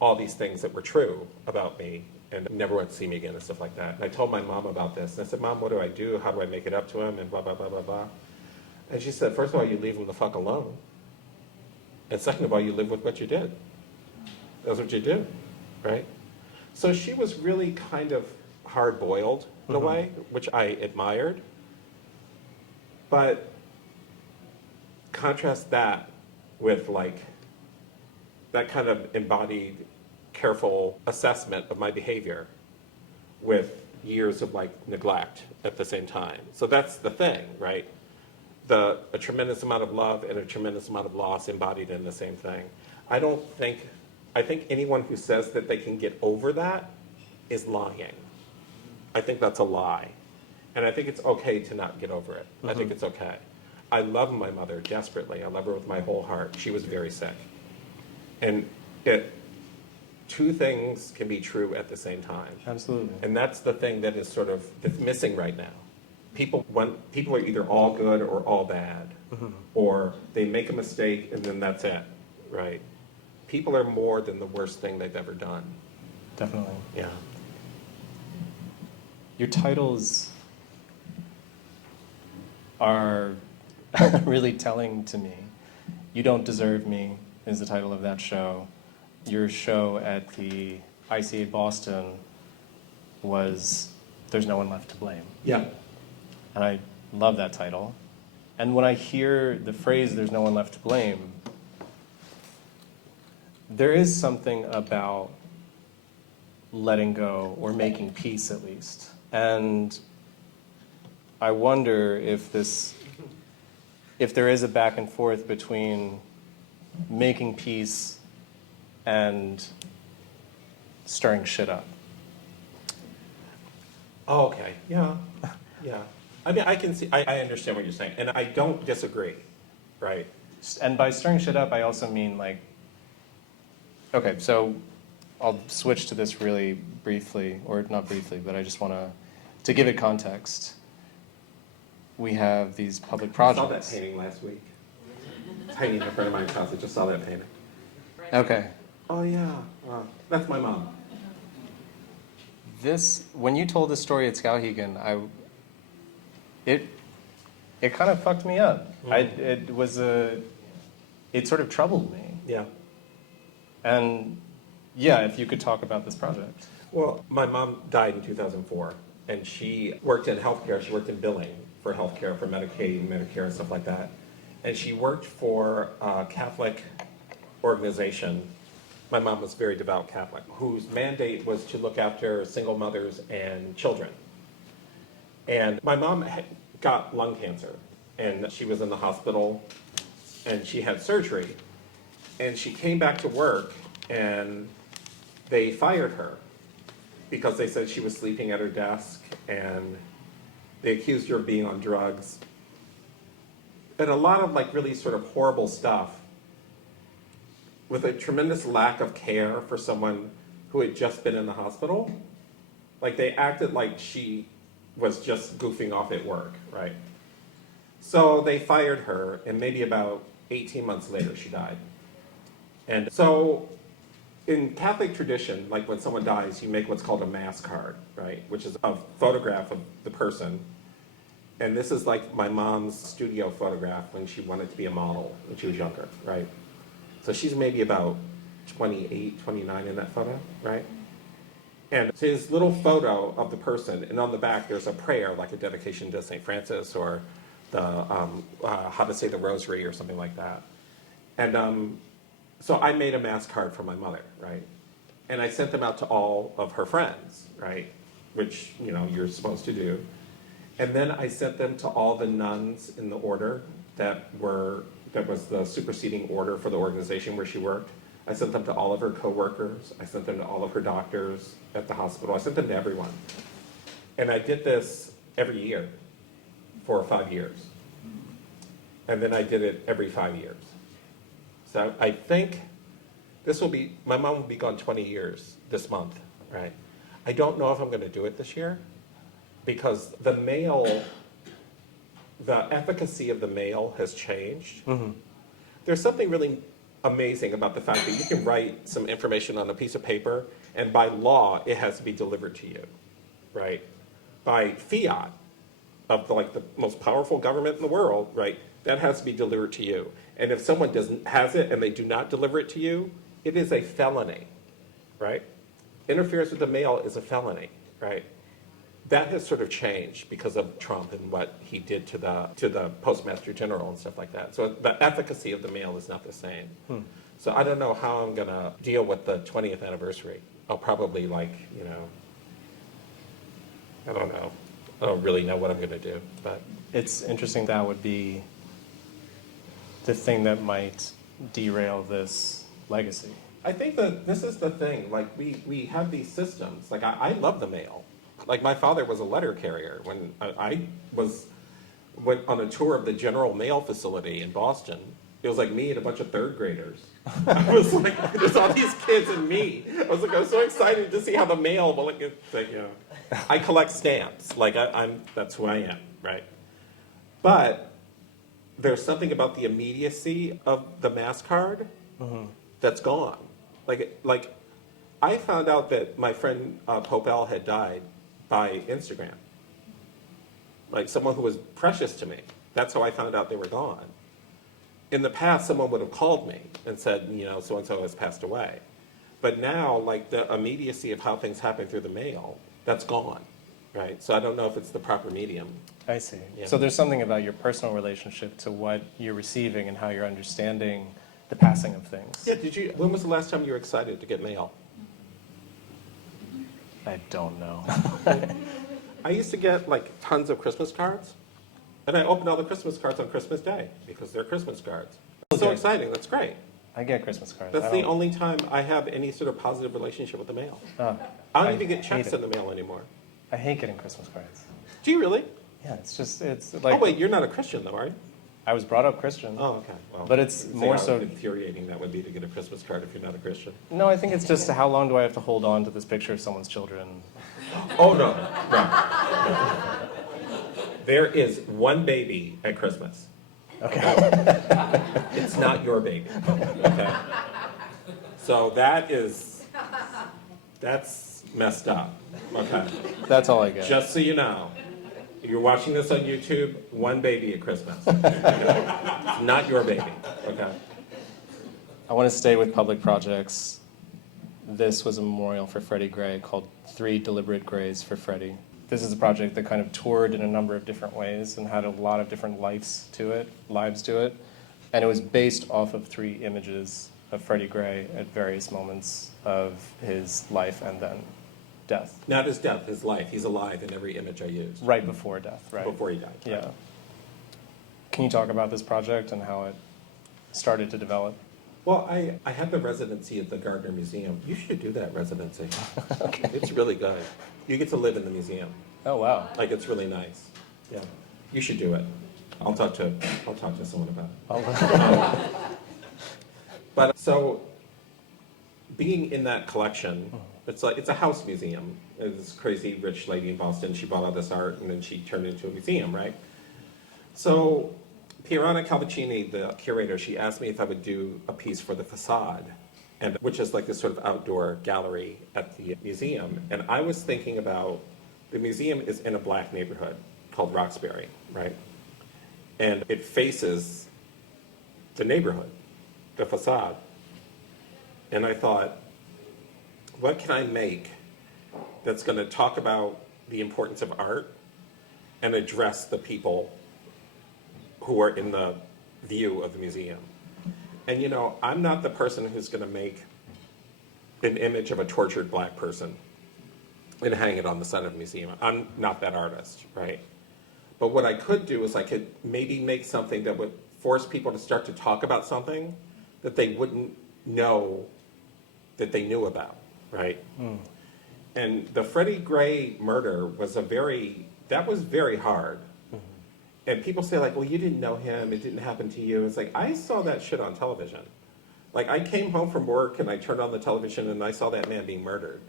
all these things that were true about me, and never went to see me again and stuff like that. And I told my mom about this, and I said, Mom, what do I do? How do I make it up to him? And blah, blah, blah, blah, blah. And she said, first of all, you leave him the fuck alone. And second of all, you live with what you did. That's what you do, right? So she was really kind of hard-boiled in a way, which I admired. But contrast that with, like, that kind of embodied careful assessment of my behavior with years of like neglect at the same time. So that's the thing, right? A tremendous amount of love and a tremendous amount of loss embodied in the same thing. I think anyone who says that they can get over that is lying. I think that's a lie. And I think it's okay to not get over it. I think it's okay. I love my mother desperately. I love her with my whole heart. She was very sick. And two things can be true at the same time. Absolutely. And that's the thing that is sort of that's missing right now. People are either all good or all bad, or they make a mistake and then that's it, right? People are more than the worst thing they've ever done. Definitely. Yeah. Your titles are really telling to me. You Don't Deserve Me is the title of that show. Your show at the ICA Boston was There's No One Left to Blame. Yeah. And I love that title. And when I hear the phrase, there's no one left to blame, there is something about letting go or making peace at least. And I wonder if there is a back and forth between making peace and stirring shit up. Oh, okay. Yeah. Yeah. I mean, I can see, I understand what you're saying, and I don't disagree, right? And by stirring shit up, I also mean like, okay, so I'll switch to this really briefly, or not briefly, but I just want to give it context. We have these public projects. I saw that painting last week. It's hanging in front of my house. I just saw that painting. Okay. Oh, yeah. That's my mom. When you told this story at Skowhegan, it kind of fucked me up. It sort of troubled me. Yeah. And yeah, if you could talk about this project. Well, my mom died in 2004, and she worked in healthcare. She worked in billing for healthcare, for Medicaid, Medicare, and stuff like that. And she worked for a Catholic organization. My mom was very devout Catholic, whose mandate was to look after single mothers and children. And my mom got lung cancer, and she was in the hospital, and she had surgery. And she came back to work, and they fired her because they said she was sleeping at her desk, and they accused her of being on drugs. And a lot of like really sort of horrible stuff with a tremendous lack of care for someone who had just been in the hospital. Like they acted like she was just goofing off at work, right? So they fired her, and maybe about 18 months later she died. And so in Catholic tradition, like when someone dies, you make what's called a mass card, right? Which is a photograph of the person. And this is like my mom's studio photograph when she wanted to be a model when she was younger, right? So she's maybe about 28, 29 in that photo, right? And it's his little photo of the person, and on the back there's a prayer, like a dedication to St. Francis or the how to say the rosary or something like that. And so I made a mass card for my mother, right? And I sent them out to all of her friends, right? Which, you know, you're supposed to do. And then I sent them to all the nuns in the order that was the superseding order for the organization where she worked. I sent them to all of her coworkers. I sent them to all of her doctors at the hospital. I sent them to everyone. And I did this every year for 5 years. And then I did it every 5 years. So I think my mom will be gone 20 years this month, right? I don't know if I'm gonna do it this year because the efficacy of the mail has changed. Mm-hmm. There's something really amazing about the fact that you can write some information on a piece of paper, and by law, it has to be delivered to you, right? By fiat of the most powerful government in the world, right? That has to be delivered to you. And if someone has it and they do not deliver it to you, it is a felony, right? Interference with the mail is a felony, right? That has sort of changed because of Trump and what he did to the Postmaster General and stuff like that. So the efficacy of the mail is not the same. So I don't know how I'm gonna deal with the 20th anniversary. I'll probably I don't know. I don't really know what I'm gonna do, but. It's interesting that would be the thing that might derail this legacy. I think that this is the thing, like we have these systems, like I love the mail. Like my father was a letter carrier when I went on a tour of the General Mail facility in Boston. It was like me and a bunch of third graders. I was like, there's all these kids and me. I was so excited to see how the mail, I collect stamps, that's who I am, right? But there's something about the immediacy of the mass card that's gone. Like I found out that my friend Popel had died by Instagram. Like someone who was precious to me. That's how I found out they were gone. In the past, someone would have called me and said, so-and-so has passed away. But now, like the immediacy of how things happen through the mail, that's gone, right? So I don't know if it's the proper medium. I see. Yeah. So there's something about your personal relationship to what you're receiving and how you're understanding the passing of things. Yeah, when was the last time you were excited to get mail? I don't know. I used to get tons of Christmas cards, and I opened all the Christmas cards on Christmas Day because they're Christmas cards. It's so exciting. That's great. I get Christmas cards. That's the only time I have any sort of positive relationship with the mail. I don't even get checks in the mail anymore. I hate getting Christmas cards. Do you really? Yeah, it's like. Oh wait, you're not a Christian though, are you? I was brought up Christian. Oh, okay. Well, but it's more so infuriating that would be to get a Christmas card if you're not a Christian. No, I think it's just how long do I have to hold on to this picture of someone's children? Oh no. There is one baby at Christmas. Okay. It's not your baby. Okay. So that's messed up. Okay. That's all I get. Just so you know. You're watching this on YouTube, one baby at Christmas. Okay. Not your baby, okay? I want to stay with public projects. This was a memorial for Freddie Gray called 3 Deliberate Grays for Freddie. This is a project that kind of toured in a number of different ways and had a lot of different lives to it. And it was based off of 3 images of Freddie Gray at various moments of his life and then death. Not his death, his life. He's alive in every image I used. Right before death, right? Before he died. Yeah. Right. Can you talk about this project and how it started to develop? Well, I had the residency at the Gardner Museum. You should do that residency. Okay. It's really good. You get to live in the museum. Oh, wow. It's really nice. Yeah. You should do it. I'll talk to someone about it. But so being in that collection, it's a house museum. This crazy rich lady in Boston, she bought all this art and then she turned it into a museum, right? So Pierana Calvicini, the curator, she asked me if I would do a piece for the facade, which is like this sort of outdoor gallery at the museum. And I was thinking about, the museum is in a black neighborhood called Roxbury, right? And it faces the neighborhood, the facade. And I thought, what can I make that's going to talk about the importance of art and address the people who are in the view of the museum? And I'm not the person who's going to make an image of a tortured black person and hang it on the side of the museum. I'm not that artist, right? But what I could do is I could maybe make something that would force people to start to talk about something that they wouldn't know that they knew about, right? And the Freddie Gray murder was very hard. And people say well, you didn't know him, it didn't happen to you. It's I saw that shit on television. I came home from work and I turned on the television and I saw that man being murdered.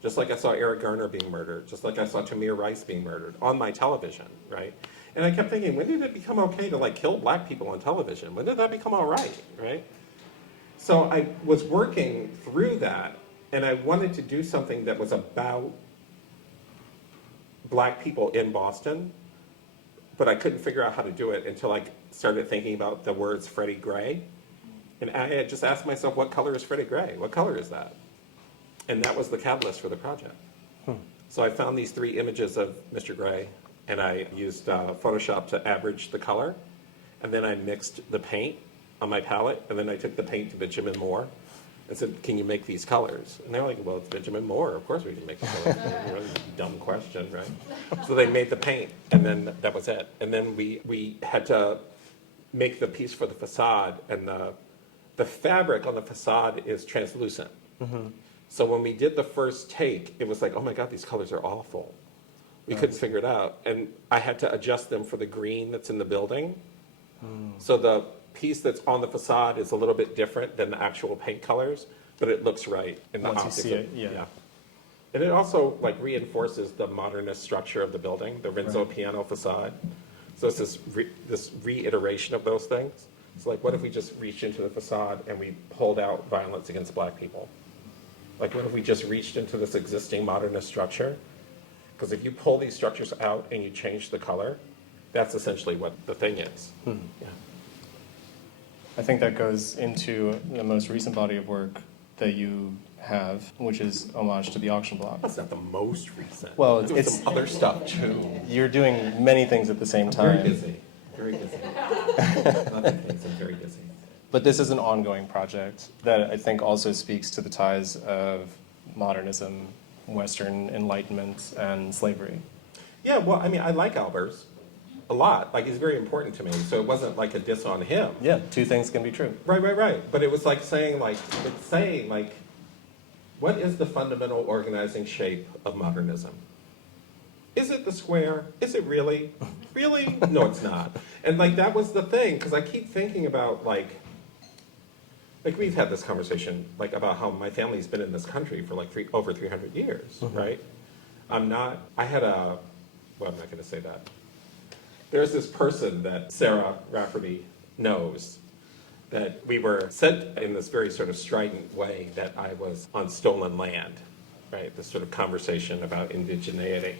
Just like I saw Eric Garner being murdered, just like I saw Tamir Rice being murdered on my television, right? And I kept thinking, when did it become okay to kill black people on television? When did that become all right? So I was working through that, and I wanted to do something that was about black people in Boston, but I couldn't figure out how to do it until I started thinking about the words Freddie Gray. And I had just asked myself, what color is Freddie Gray? What color is that? And that was the catalyst for the project. So I found these 3 images of Mr. Gray, and I used Photoshop to average the color, and then I mixed the paint on my palette, and then I took the paint to Benjamin Moore and said, can you make these colors? And they're like, well, it's Benjamin Moore. Of course we can make the colors. Really dumb question, right? So they made the paint, and then that was it. And then we had to make the piece for the facade, and the fabric on the facade is translucent. So when we did the first take, it was like, oh my God, these colors are awful. We couldn't figure it out. And I had to adjust them for the green that's in the building. So the piece that's on the facade is a little bit different than the actual paint colors, but it looks right in the Once you optics. see it, yeah. And it also like reinforces the modernist structure of the building, the Renzo Right. piano facade. So it's this reiteration of those things. It's like, what if we just reached into the facade and we pulled out violence against black people? Like, what if we just reached into this existing modernist structure? Because if you pull these structures out and you change the color, that's essentially what the thing is. Yeah. I think that goes into the most recent body of work that you have, which is Homage to the Auction Block. That's not the most recent. Well, I'm doing it's- some other stuff too. You're doing many things at the same time. Very busy. Very busy. Nothing things. I'm very busy. But this is an ongoing project that I think also speaks to the ties of modernism, Western Enlightenment, and slavery. Yeah, well, I mean, I like Albers a lot. Like, he's very important to me. So it wasn't like a diss on him. Yeah, two things can be true. Right. But it was like saying, what is the fundamental organizing shape of modernism? Is it the square? Is it really? Really? No, it's not. And like, that was the thing, because I keep thinking about like we've had this conversation like about how my family's been in this country for like over 300 years, right? I'm not going to say that. There's this person that Sarah Rafferty knows that we were sent in this very sort of strident way that I was on stolen land, right? This sort of conversation about indigeneity.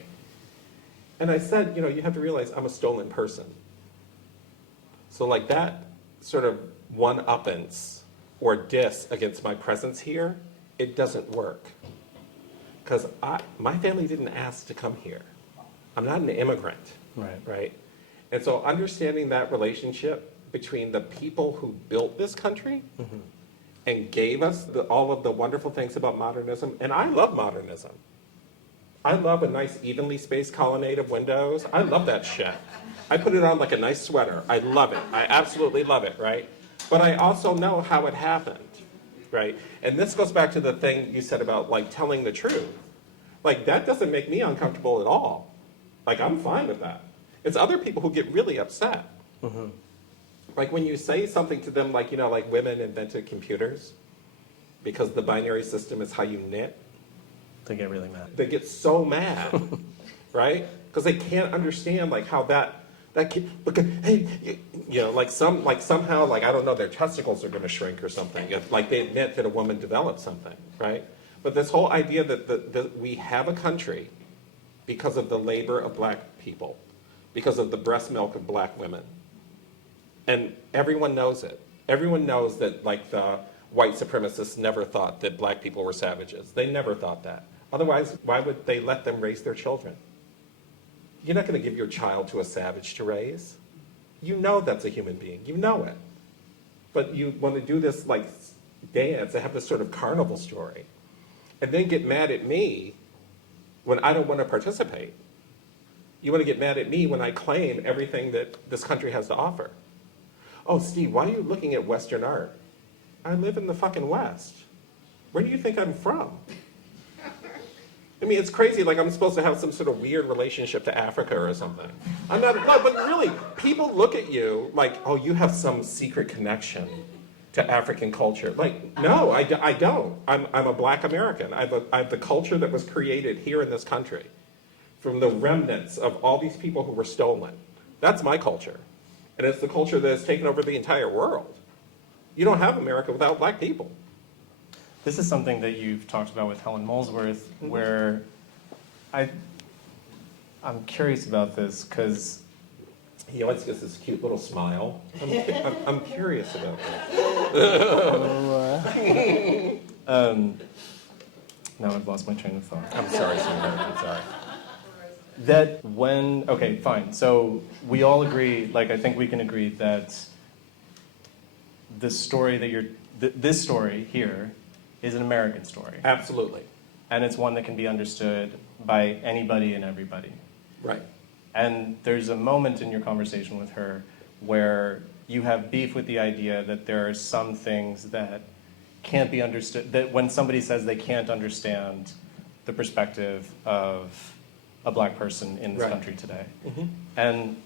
And I said, you have to realize I'm a stolen person. So like that sort of one-uppance or diss against my presence here, it doesn't work. Because my family didn't ask to come here. I'm not an immigrant, right? And so understanding that relationship between the people who built this country and gave us all of the wonderful things about modernism, and I love modernism. I love a nice evenly spaced colonnade of windows. I love that shit. I put it on like a nice sweater. I love it. I absolutely love it, right? But I also know how it happened, right? And this goes back to the thing you said about like telling the truth. Like that doesn't make me uncomfortable at all. Like I'm fine with that. It's other people who get really upset. Like when you say something to them like, like women invented computers because the binary system is how you knit. They get really mad. They get so mad, right? Because they can't understand like how that look at, hey, somehow I don't know, their testicles are going to shrink or something. Like they admit that a woman developed something, right? But this whole idea that we have a country because of the labor of black people, because of the breast milk of black women, and everyone knows it. Everyone knows that like the white supremacists never thought that black people were savages. They never thought that. Otherwise, why would they let them raise their children? You're not going to give your child to a savage to raise. You know that's a human being. You know it. But you want to do this like dance and have this sort of carnival story. And then get mad at me when I don't want to participate. You want to get mad at me when I claim everything that this country has to offer. Oh, Steve, why are you looking at Western art? I live in the fucking West. Where do you think I'm from? I mean, it's crazy, like I'm supposed to have some sort of weird relationship to Africa or something. I'm not, no, but really, people look at you like, oh, you have some secret connection to African culture. Like, no, I don't. I'm a black American. I have the culture that was created here in this country from the remnants of all these people who were stolen. That's my culture. And it's the culture that has taken over the entire world. You don't have America without black people. This is something that you've talked about with Helen Molesworth, where I'm curious about this because he always gets this cute little smile. I'm curious about that. Now I've lost my train of thought. I'm sorry, sweetheart. I'm sorry. That when, okay, fine. So we all agree, like I think we can agree that the story that this story here is an American story. Absolutely. And it's one that can be understood by anybody and everybody. Right. And there's a moment in your conversation with her where you have beef with the idea that there are some things that can't be understood, that when somebody says they can't understand the perspective of a black person in this country today. Mm-hmm. And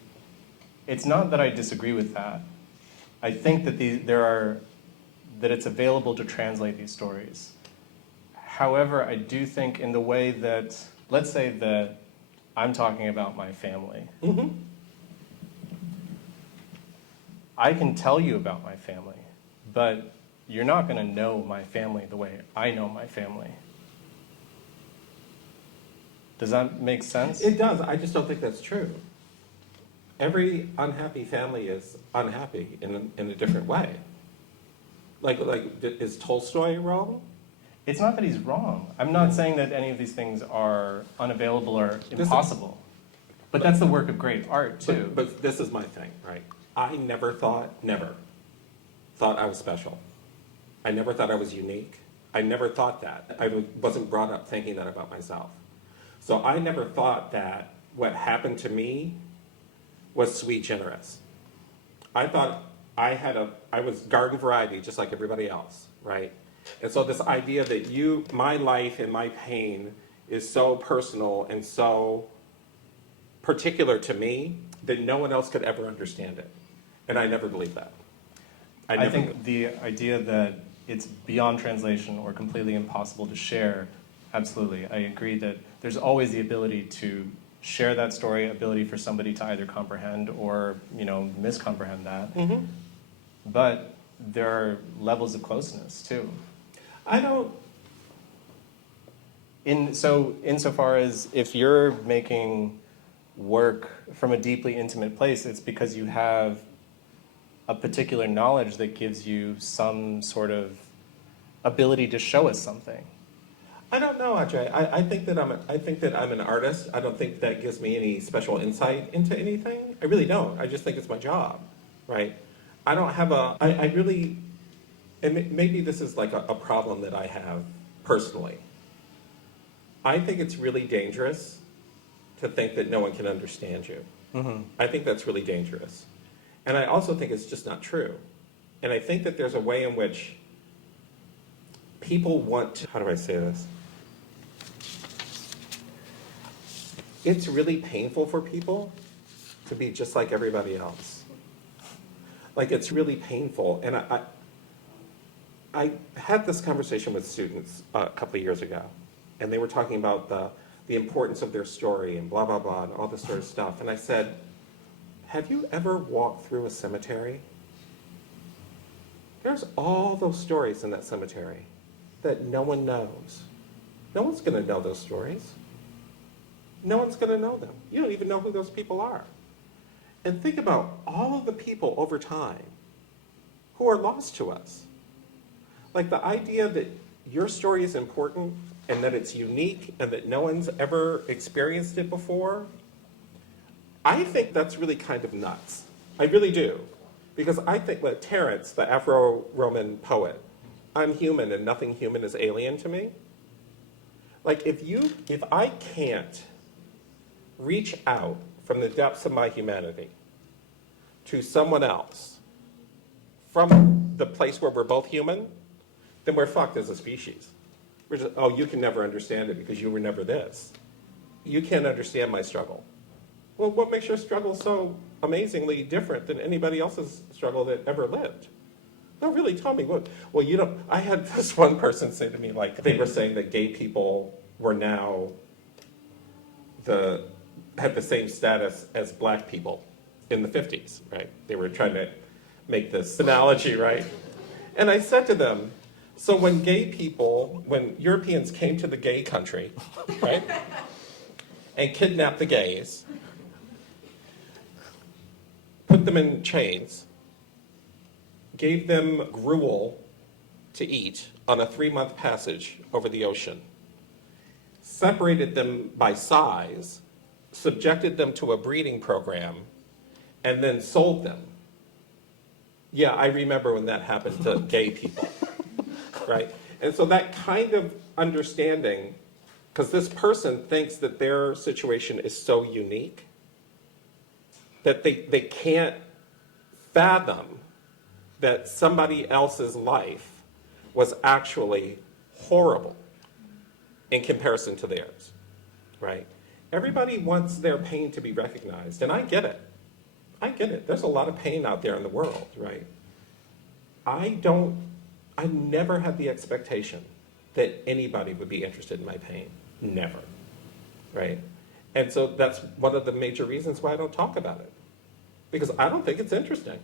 it's not that I disagree with that. I think that that it's available to translate these stories. However, I do think in the way that, let's say that I'm talking about my family. Mm-hmm. I can tell you about my family, but you're not going to know my family the way I know my family. Does that make sense? It does. I just don't think that's true. Every unhappy family is unhappy in a different way. Like, is Tolstoy wrong? It's not that he's wrong. I'm not saying that any of these things are unavailable or impossible. But that's the work of great art, too. But this is my thing, right? I never thought I was special. I never thought I was unique. I never thought that. I wasn't brought up thinking that about myself. So I never thought that what happened to me was sui generis. I thought I was garden variety just like everybody else, right? And so this idea that my life and my pain is so personal and so particular to me that no one else could ever understand it. And I never believed that. I think the idea that it's beyond translation or completely impossible to share, absolutely. I agree that there's always the ability to share that story, ability for somebody to either comprehend or, miscomprehend that. Mm-hmm. But there are levels of closeness, too. I don't... Insofar as if you're making work from a deeply intimate place, it's because you have a particular knowledge that gives you some sort of ability to show us something. I don't know, Ajay. I think that I'm an artist. I don't think that gives me any special insight into anything. I really don't. I just think it's my job, right? I don't have I really, and maybe this is like a problem that I have personally. I think it's really dangerous to think that no one can understand you. Mm-hmm. I think that's really dangerous. And I also think it's just not true. And I think that there's a way in which people want to, how do I say this? It's really painful for people to be just like everybody else. Like, it's really painful. And I had this conversation with students a couple of years ago, and they were talking about the importance of their story and blah, blah, blah, and all this sort of stuff. And I said, have you ever walked through a cemetery? There's all those stories in that cemetery that no one knows. No one's going to know those stories. No one's going to know them. You don't even know who those people are. And think about all of the people over time who are lost to us. Like, the idea that your story is important and that it's unique and that no one's ever experienced it before, I think that's really kind of nuts. I really do. Because I think that Terence, the Afro-Roman poet, I'm human and nothing human is alien to me. Like, if I can't reach out from the depths of my humanity to someone else from the place where we're both human, then we're fucked as a species. We're just, oh, you can never understand it because you were never this. You can't understand my struggle. Well, what makes your struggle so amazingly different than anybody else's struggle that ever lived? No, really, tell me what. Well, you don't. I had this one person say to me, like, they were saying that gay people were now had the same status as black people in the 50s, right? They were trying to make this analogy, right? And I said to them, so when Europeans came to the gay country, right, and kidnapped the gays, put them in chains, gave them gruel to eat on a 3-month passage over the ocean, separated them by size, subjected them to a breeding program, and then sold them. Yeah, I remember when that happened to gay people, right? And so that kind of understanding, because this person thinks that their situation is so unique that they can't fathom that somebody else's life was actually horrible in comparison to theirs, right? Everybody wants their pain to be recognized, and I get it. I get it. There's a lot of pain out there in the world, right? I never had the expectation that anybody would be interested in my pain. Never, right? And so that's one of the major reasons why I don't talk about it. Because I don't think it's interesting.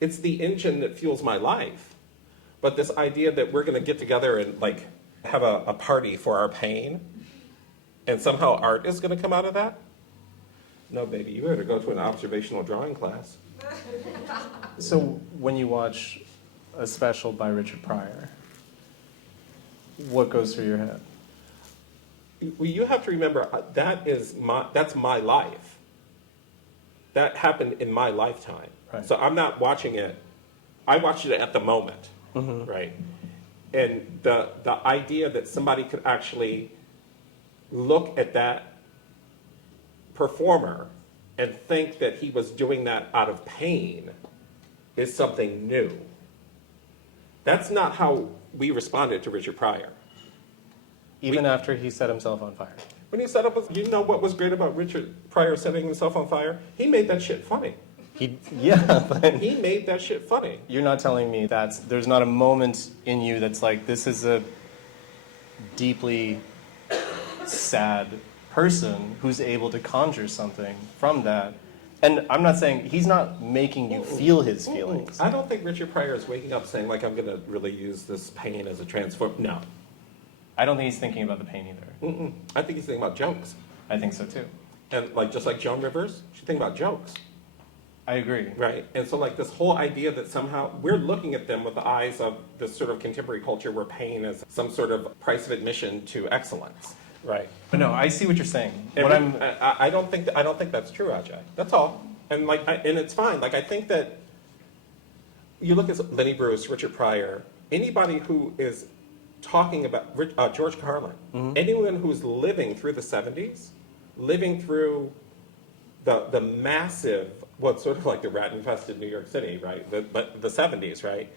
It's the engine that fuels my life. But this idea that we're gonna get together and like have a party for our pain, and somehow art is gonna come out of that? No, baby, you better go to an observational drawing class. So when you watch a special by Richard Pryor, what goes through your head? Well, you have to remember, that's my life. That happened in my lifetime. Right. So I'm not watching it, I watched it at the moment, right? And the idea that somebody could actually look at that performer and think that he was doing that out of pain is something new. That's not how we responded to Richard Pryor. Even after he set himself on fire. When he set up, you know what was great about Richard Pryor setting himself on fire? He made that shit funny. Yeah, but He made that shit funny. you're not telling me there's not a moment in you that's like, this is a deeply sad person who's able to conjure something from that. And I'm not saying, he's not making you feel his feelings. I don't think Richard Pryor is waking up saying, like, I'm going to really use this pain as a transform. No. I don't think he's thinking about the pain either. I think he's thinking about jokes. I think so too. And like, just like Joan Rivers, she's thinking about jokes. I agree. Right. And so like this whole idea that somehow we're looking at them with the eyes of this sort of contemporary culture where pain is some sort of price of admission to excellence. Right. But no, I see what you're saying. And I don't think that's true, Ajay. That's all. And like, and it's fine. Like, I think that you look at Lenny Bruce, Richard Pryor, anybody who is talking about George Carlin, anyone who's living through the 70s, living through the massive, well, it's sort of like the rat-infested New York City, right? But the 70s, right?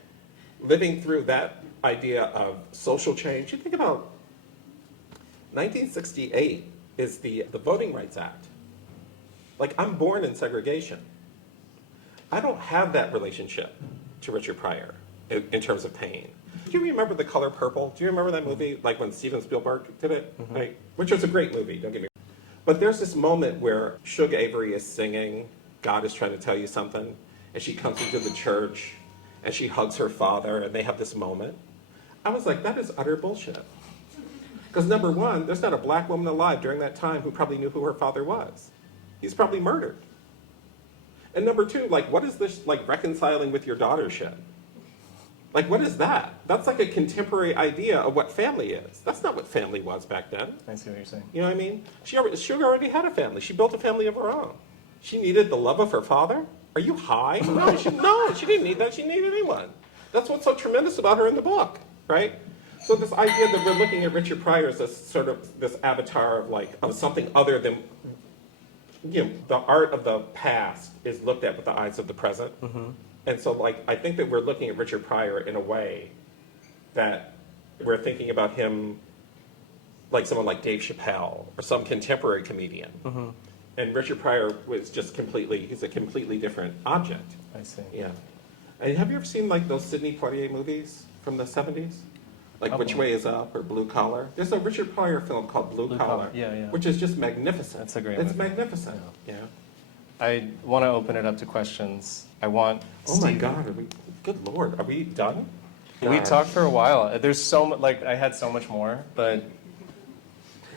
Living through that idea of social change. You think about 1968 is the Voting Rights Act. Like, I'm born in segregation. I don't have that relationship to Richard Pryor in terms of pain. Do you remember The Color Purple? Do you remember that movie, like when Steven Spielberg did it? Right? Which was a great movie, don't get me wrong. But there's this moment where Suge Avery is singing, God is trying to tell you something, and she comes into the church, and she hugs her father, and they have this moment. I was like, that is utter bullshit. Because number one, there's not a black woman alive during that time who probably knew who her father was. He's probably murdered. And number two, like, what is this, like, reconciling with your daughter shit? Like, what is that? That's like a contemporary idea of what family is. That's not what family was back then. I see what you're saying. You know what I mean? Sugar already had a family. She built a family of her own. She needed the love of her father? Are you high? No, she didn't need that. She needed anyone. That's what's so tremendous about her in the book, right? So this idea that we're looking at Richard Pryor as this sort of, this avatar of like, of something other than, you know, the art of the past is looked at with the eyes of the present. And so like, I think that we're looking at Richard Pryor in a way that we're thinking about him like someone like Dave Chappelle or some contemporary comedian. And Richard Pryor was just he's a completely different object. I see. Yeah. And have you ever seen like those Sidney Poitier movies from the 70s? Like Which Way Is Up or Blue Collar? There's a Richard Pryor film called Blue Collar, yeah. which is just magnificent. That's a great It's movie. magnificent. Yeah. I want to open it up to questions. I want Oh my Steve- God, good Lord, are we done? We God. talked for a while. There's so much, like, I had so much more, but,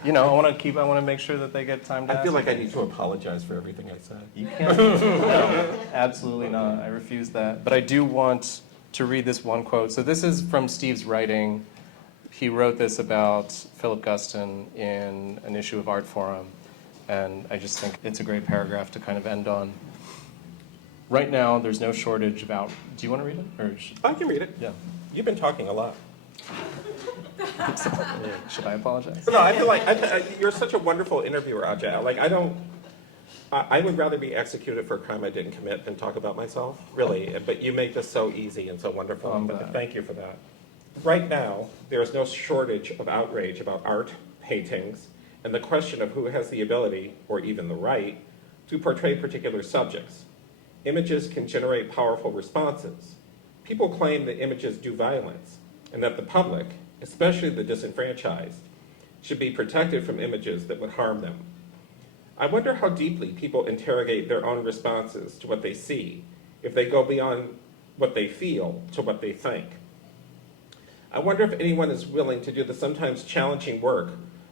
you know, I want to make sure that they get time to I feel ask like I me. need to apologize for everything I said. You can't. No, absolutely not. I refuse that. But I do want to read this one quote. So this is from Steve's writing. He wrote this about Philip Guston in an issue of Art Forum, and I just think it's a great paragraph to kind of end on. Right now, there's no shortage about. Do you want to read it, or I can read it. yeah? You've been talking a lot. Should I apologize? No, I feel like you're such a wonderful interviewer, Ajay. Like, I would rather be executed for a crime I didn't commit than talk about myself, really. But you make this so easy and so wonderful. I'm glad. Thank you for that. Right now, there is no shortage of outrage about art, paintings, and the question of who has the ability, or even the right, to portray particular subjects. Images can generate powerful responses. People claim that images do violence, and that the public, especially the disenfranchised, should be protected from images that would harm them. I wonder how deeply people interrogate their own responses to what they see, if they go beyond what they feel to what they think. I wonder if anyone is willing to do the sometimes challenging work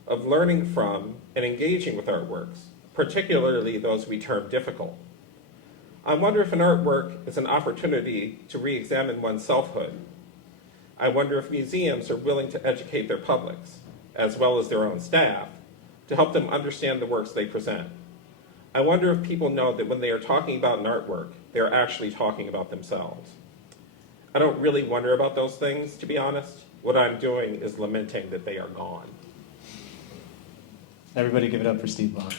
of learning from and engaging with artworks, particularly those we term difficult. I wonder if an artwork is an opportunity to re-examine one's selfhood. I wonder if museums are willing to educate their publics, as well as their own staff, to help them understand the works they present. I wonder if people know that when they are talking about an artwork, they are actually talking about themselves. I don't really wonder about those things, to be honest. What I'm doing is lamenting that they are gone. Everybody, give it up for Steve Locke.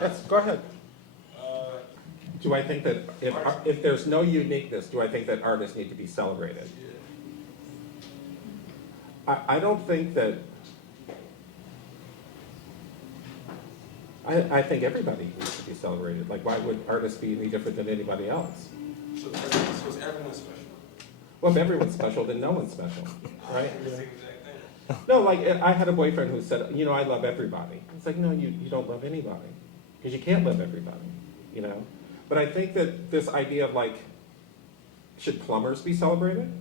Yes, go ahead. Do I think that if there's no uniqueness, do I think that artists need to be celebrated? I don't think that. I think everybody needs to be celebrated. Like, why would artists be any different than anybody else? So is everyone special? Well, if everyone's special, then no one's special, right? It's the exact thing. No, like, I had a boyfriend who said, you know, I love everybody. It's like, no, you don't love anybody. Because you can't love everybody, you know? But I think that this idea of, like, should plumbers be celebrated?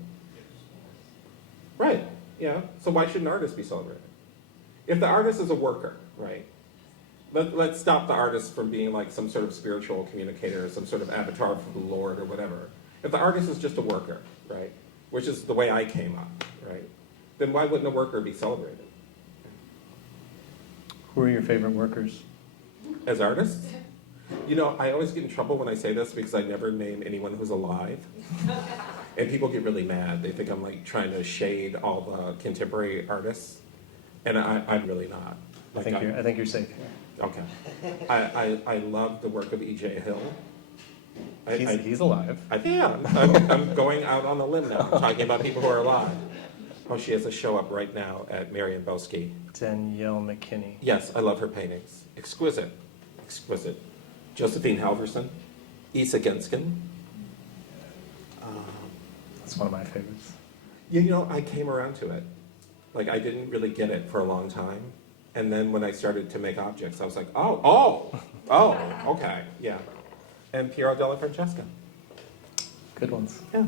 Right, yeah. So why shouldn't artists be celebrated? If the artist is a worker, right? Let's stop the artist from being like some sort of spiritual communicator or some sort of avatar for the Lord or whatever. If the artist is just a worker, right, which is the way I came up, right, then why wouldn't a worker be celebrated? Who are your favorite workers? As artists? You know, I always get in trouble when I say this because I never name anyone who's alive. And people get really mad. They think I'm like trying to shade all the contemporary artists. And I'm really not. I Like, think you're safe. Okay. I love the work of E.J. Hill. He's alive. I'm going out on a limb now, talking about people who are alive. Oh, she has a show up right now at Marion Boski. Danielle McKinney. Yes, I love her paintings. Exquisite. Exquisite. Josephine Halverson. Isa Genskin. That's one of my favorites. You know, I came around to it. Like, I didn't really get it for a long time. And then when I started to make objects, I was like, oh, okay, yeah. And Piero della Francesca. Good ones. Yeah.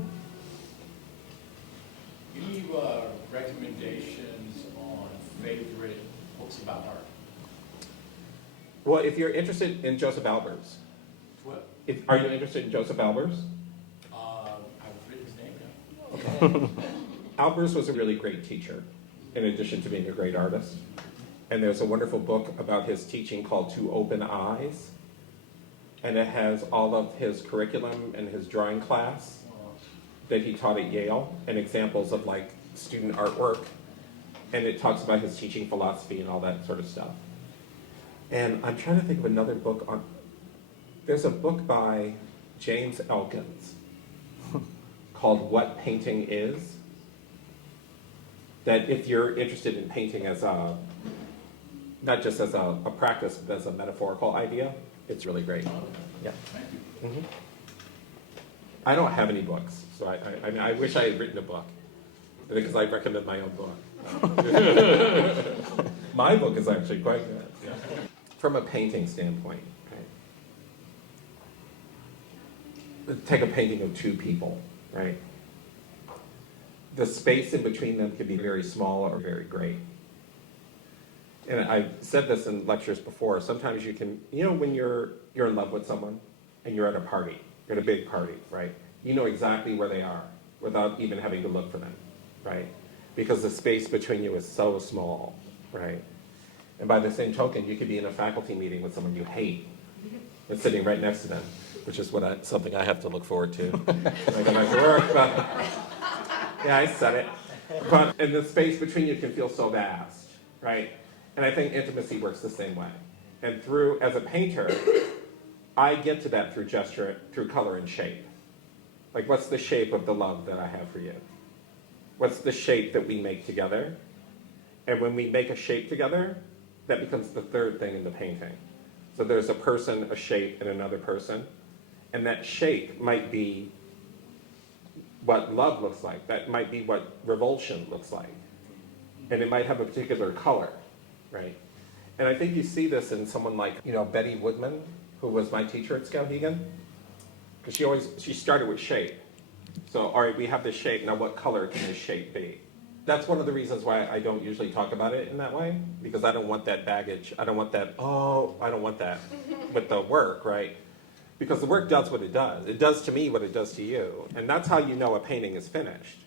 Any recommendations on favorite books about art? Well, if you're interested in Joseph Albers, What? are you interested in Joseph Albers? I've written his name down. Okay. Albers was a really great teacher, in addition to being a great artist. And there's a wonderful book about his teaching called To Open Eyes. And it has all of his curriculum and his drawing class that he taught at Yale and examples of like student artwork. And it talks about his teaching philosophy and all that sort of stuff. And I'm trying to think of another book on, there's a book by James Elkins called What Painting Is, that if you're interested in painting as a, not just as a practice, but as a metaphorical idea, it's really great. Yeah. Mm-hmm. I don't have any books, so I mean, I wish I had written a book, because I recommend my own book. My book is actually quite good. Yeah. From a painting standpoint, right? Take a painting of two people, right? The space in between them can be very small or very great. And I've said this in lectures before, sometimes you can, you know, when you're in love with someone and you're at a party, you're at a big party, right? You know exactly where they are without even having to look for them, right? Because the space between you is so small. right? And by the same token, you could be in a faculty meeting with someone you hate and sitting right next to them, which is something I have to look forward to when I go back to work. But, yeah, I said it. But and the space between you can feel so vast, right? And I think intimacy works the same way. And as a painter, I get to that through gesture, through color and shape. Like, what's the shape of the love that I have for you? What's the shape that we make together? And when we make a shape together, that becomes the third thing in the painting. So there's a person, a shape, and another person. And that shape might be what love looks like. That might be what revulsion looks like. And it might have a particular color, right? And I think you see this in someone like, Betty Woodman, who was my teacher at Skowhegan. Because she started with shape. So, all right, we have this shape, now what color can this shape be? That's one of the reasons why I don't usually talk about it in that way, because I don't want that baggage. I don't want that with the work, right? Because the work does what it does. It does to me what it does to you. And that's how you know a painting is finished.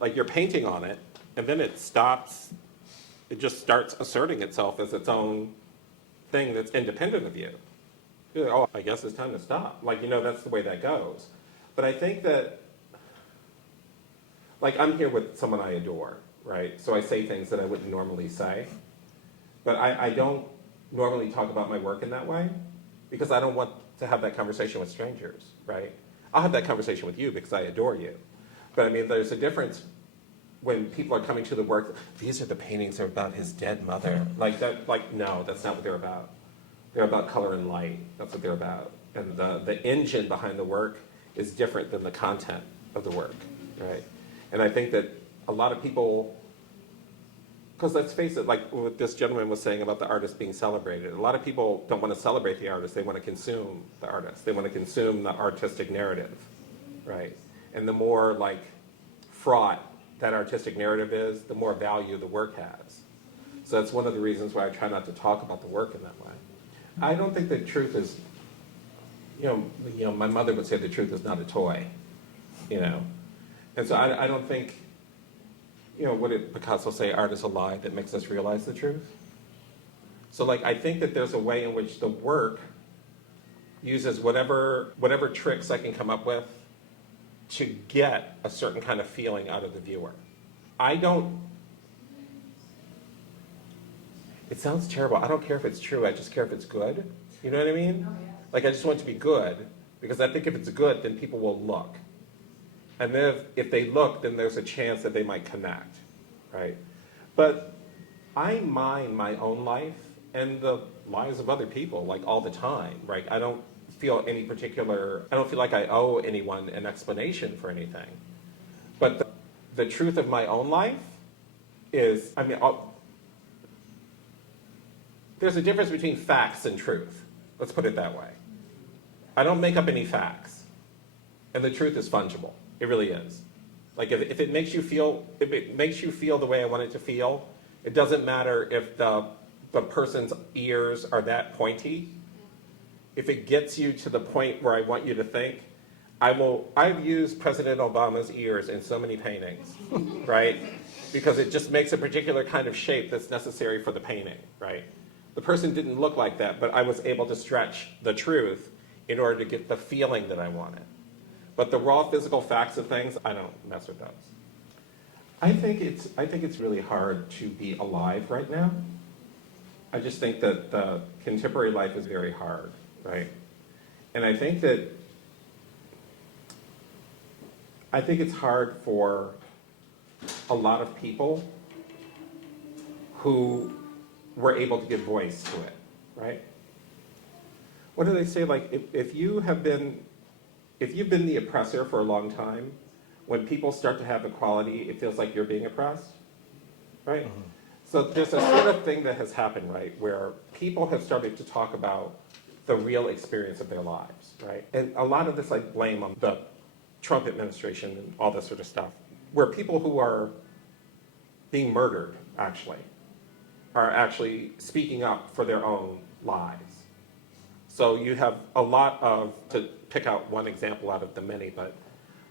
Like, you're painting on it, and then it stops. It just starts asserting itself as its own thing that's independent of you. You're like, oh, I guess it's time to stop. Like, that's the way that goes. But I think that, like, I'm here with someone I adore, right? So I say things that I wouldn't normally say. But I don't normally talk about my work in that way, because I don't want to have that conversation with strangers, right? I'll have that conversation with you because I adore you. But I mean, there's a difference when people are coming to the work, these are the paintings that are about his dead mother. No, that's not what they're about. They're about color and light. That's what they're about. And the engine behind the work is different than the content of the work, right? And I think that a lot of people, because let's face it, like what this gentleman was saying about the artist being celebrated, a lot of people don't want to celebrate the artist, they want to consume the artist. They want to consume the artistic narrative, right? And the more like fraught that artistic narrative is, the more value the work has. So that's one of the reasons why I try not to talk about the work in that way. I don't think the truth is, my mother would say the truth is not a toy, And so I don't think, what did Picasso say, art is a lie that makes us realize the truth? So I think that there's a way in which the work uses whatever tricks I can come up with to get a certain kind of feeling out of the viewer. It sounds terrible. I don't care if it's true. I just care if it's good. You know what I mean? Like, I just want it to be good, because I think if it's good, then people will look. And then if they look, then there's a chance that they might connect, right? But I mind my own life and the lives of other people, like, all the time, right? I don't feel like I owe anyone an explanation for anything. But the truth of my own life is, there's a difference between facts and truth. Let's put it that way. I don't make up any facts. And the truth is fungible. It really is. Like, if it makes you feel the way I want it to feel, it doesn't matter if the person's ears are that pointy. If it gets you to the point where I want you to think, I've used President Obama's ears in so many paintings, right? Because it just makes a particular kind of shape that's necessary for the painting, right? The person didn't look like that, but I was able to stretch the truth in order to get the feeling that I wanted. But the raw physical facts of things, I don't mess with those. I think it's really hard to be alive right now. I just think that the contemporary life is very hard, right? And I think it's hard for a lot of people who were able to give voice to it, right? What do they say? Like, if you've been the oppressor for a long time, when people start to have equality, it feels like you're being oppressed, right? Mm-hmm. So there's a sort of thing that has happened, right, where people have started to talk about the real experience of their lives, right? And a lot of this I blame on the Trump administration and all this sort of stuff, where people who are being murdered, are actually speaking up for their own lives. So you have a lot of, to pick out one example out of the many, but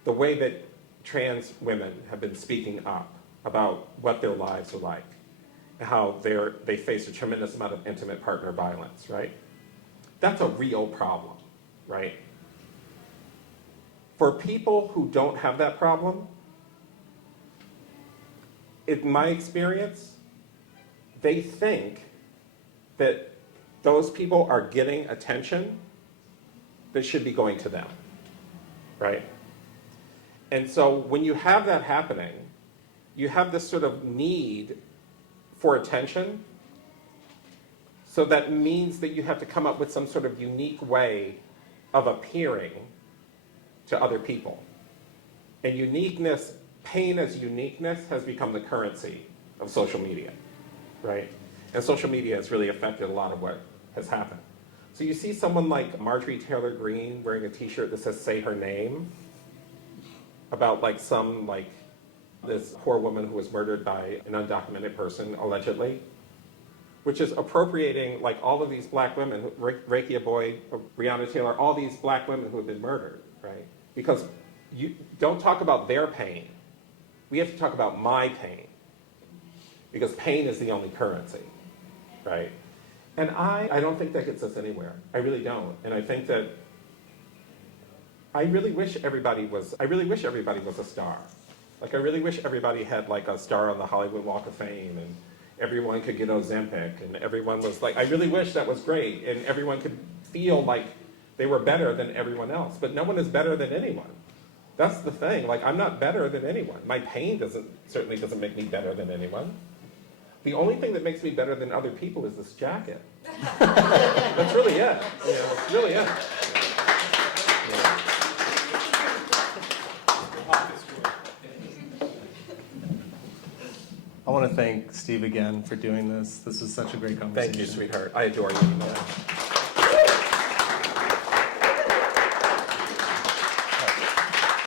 the way that trans women have been speaking up about what their lives are like how they face a tremendous amount of intimate partner violence, right? That's a real problem, right? For people who don't have that problem, in my experience, they think that those people are getting attention that should be going to them, right? And so when you have that happening, you have this sort of need for attention. So that means that you have to come up with some sort of unique way of appearing to other people. And uniqueness, pain as uniqueness, has become the currency of social media, right? And social media has really affected a lot of what has happened. So you see someone like Marjorie Taylor Greene wearing a t-shirt that says "Say Her Name," about like this poor woman who was murdered by an undocumented person, allegedly, which is appropriating like all of these black women, Rekia Boyd, Breonna Taylor, all these black women who have been murdered, right? Because you don't talk about their pain. We have to talk about my pain, because pain is the only currency, right? And I don't think that gets us anywhere. I really don't. And I think that I really wish everybody was a star. Like, I really wish everybody had like a star on the Hollywood Walk of Fame, and everyone could get Ozempic, and everyone was like, I really wish that was great, and everyone could feel like they were better than everyone else. But no one is better than anyone. That's the thing. Like, I'm not better than anyone. My pain certainly doesn't make me better than anyone. The only thing that makes me better than other people is this jacket. That's really it. That's really it. Yeah. I want to thank Steve again for doing this. This was such a great conversation. Thank you, sweetheart. I adore you.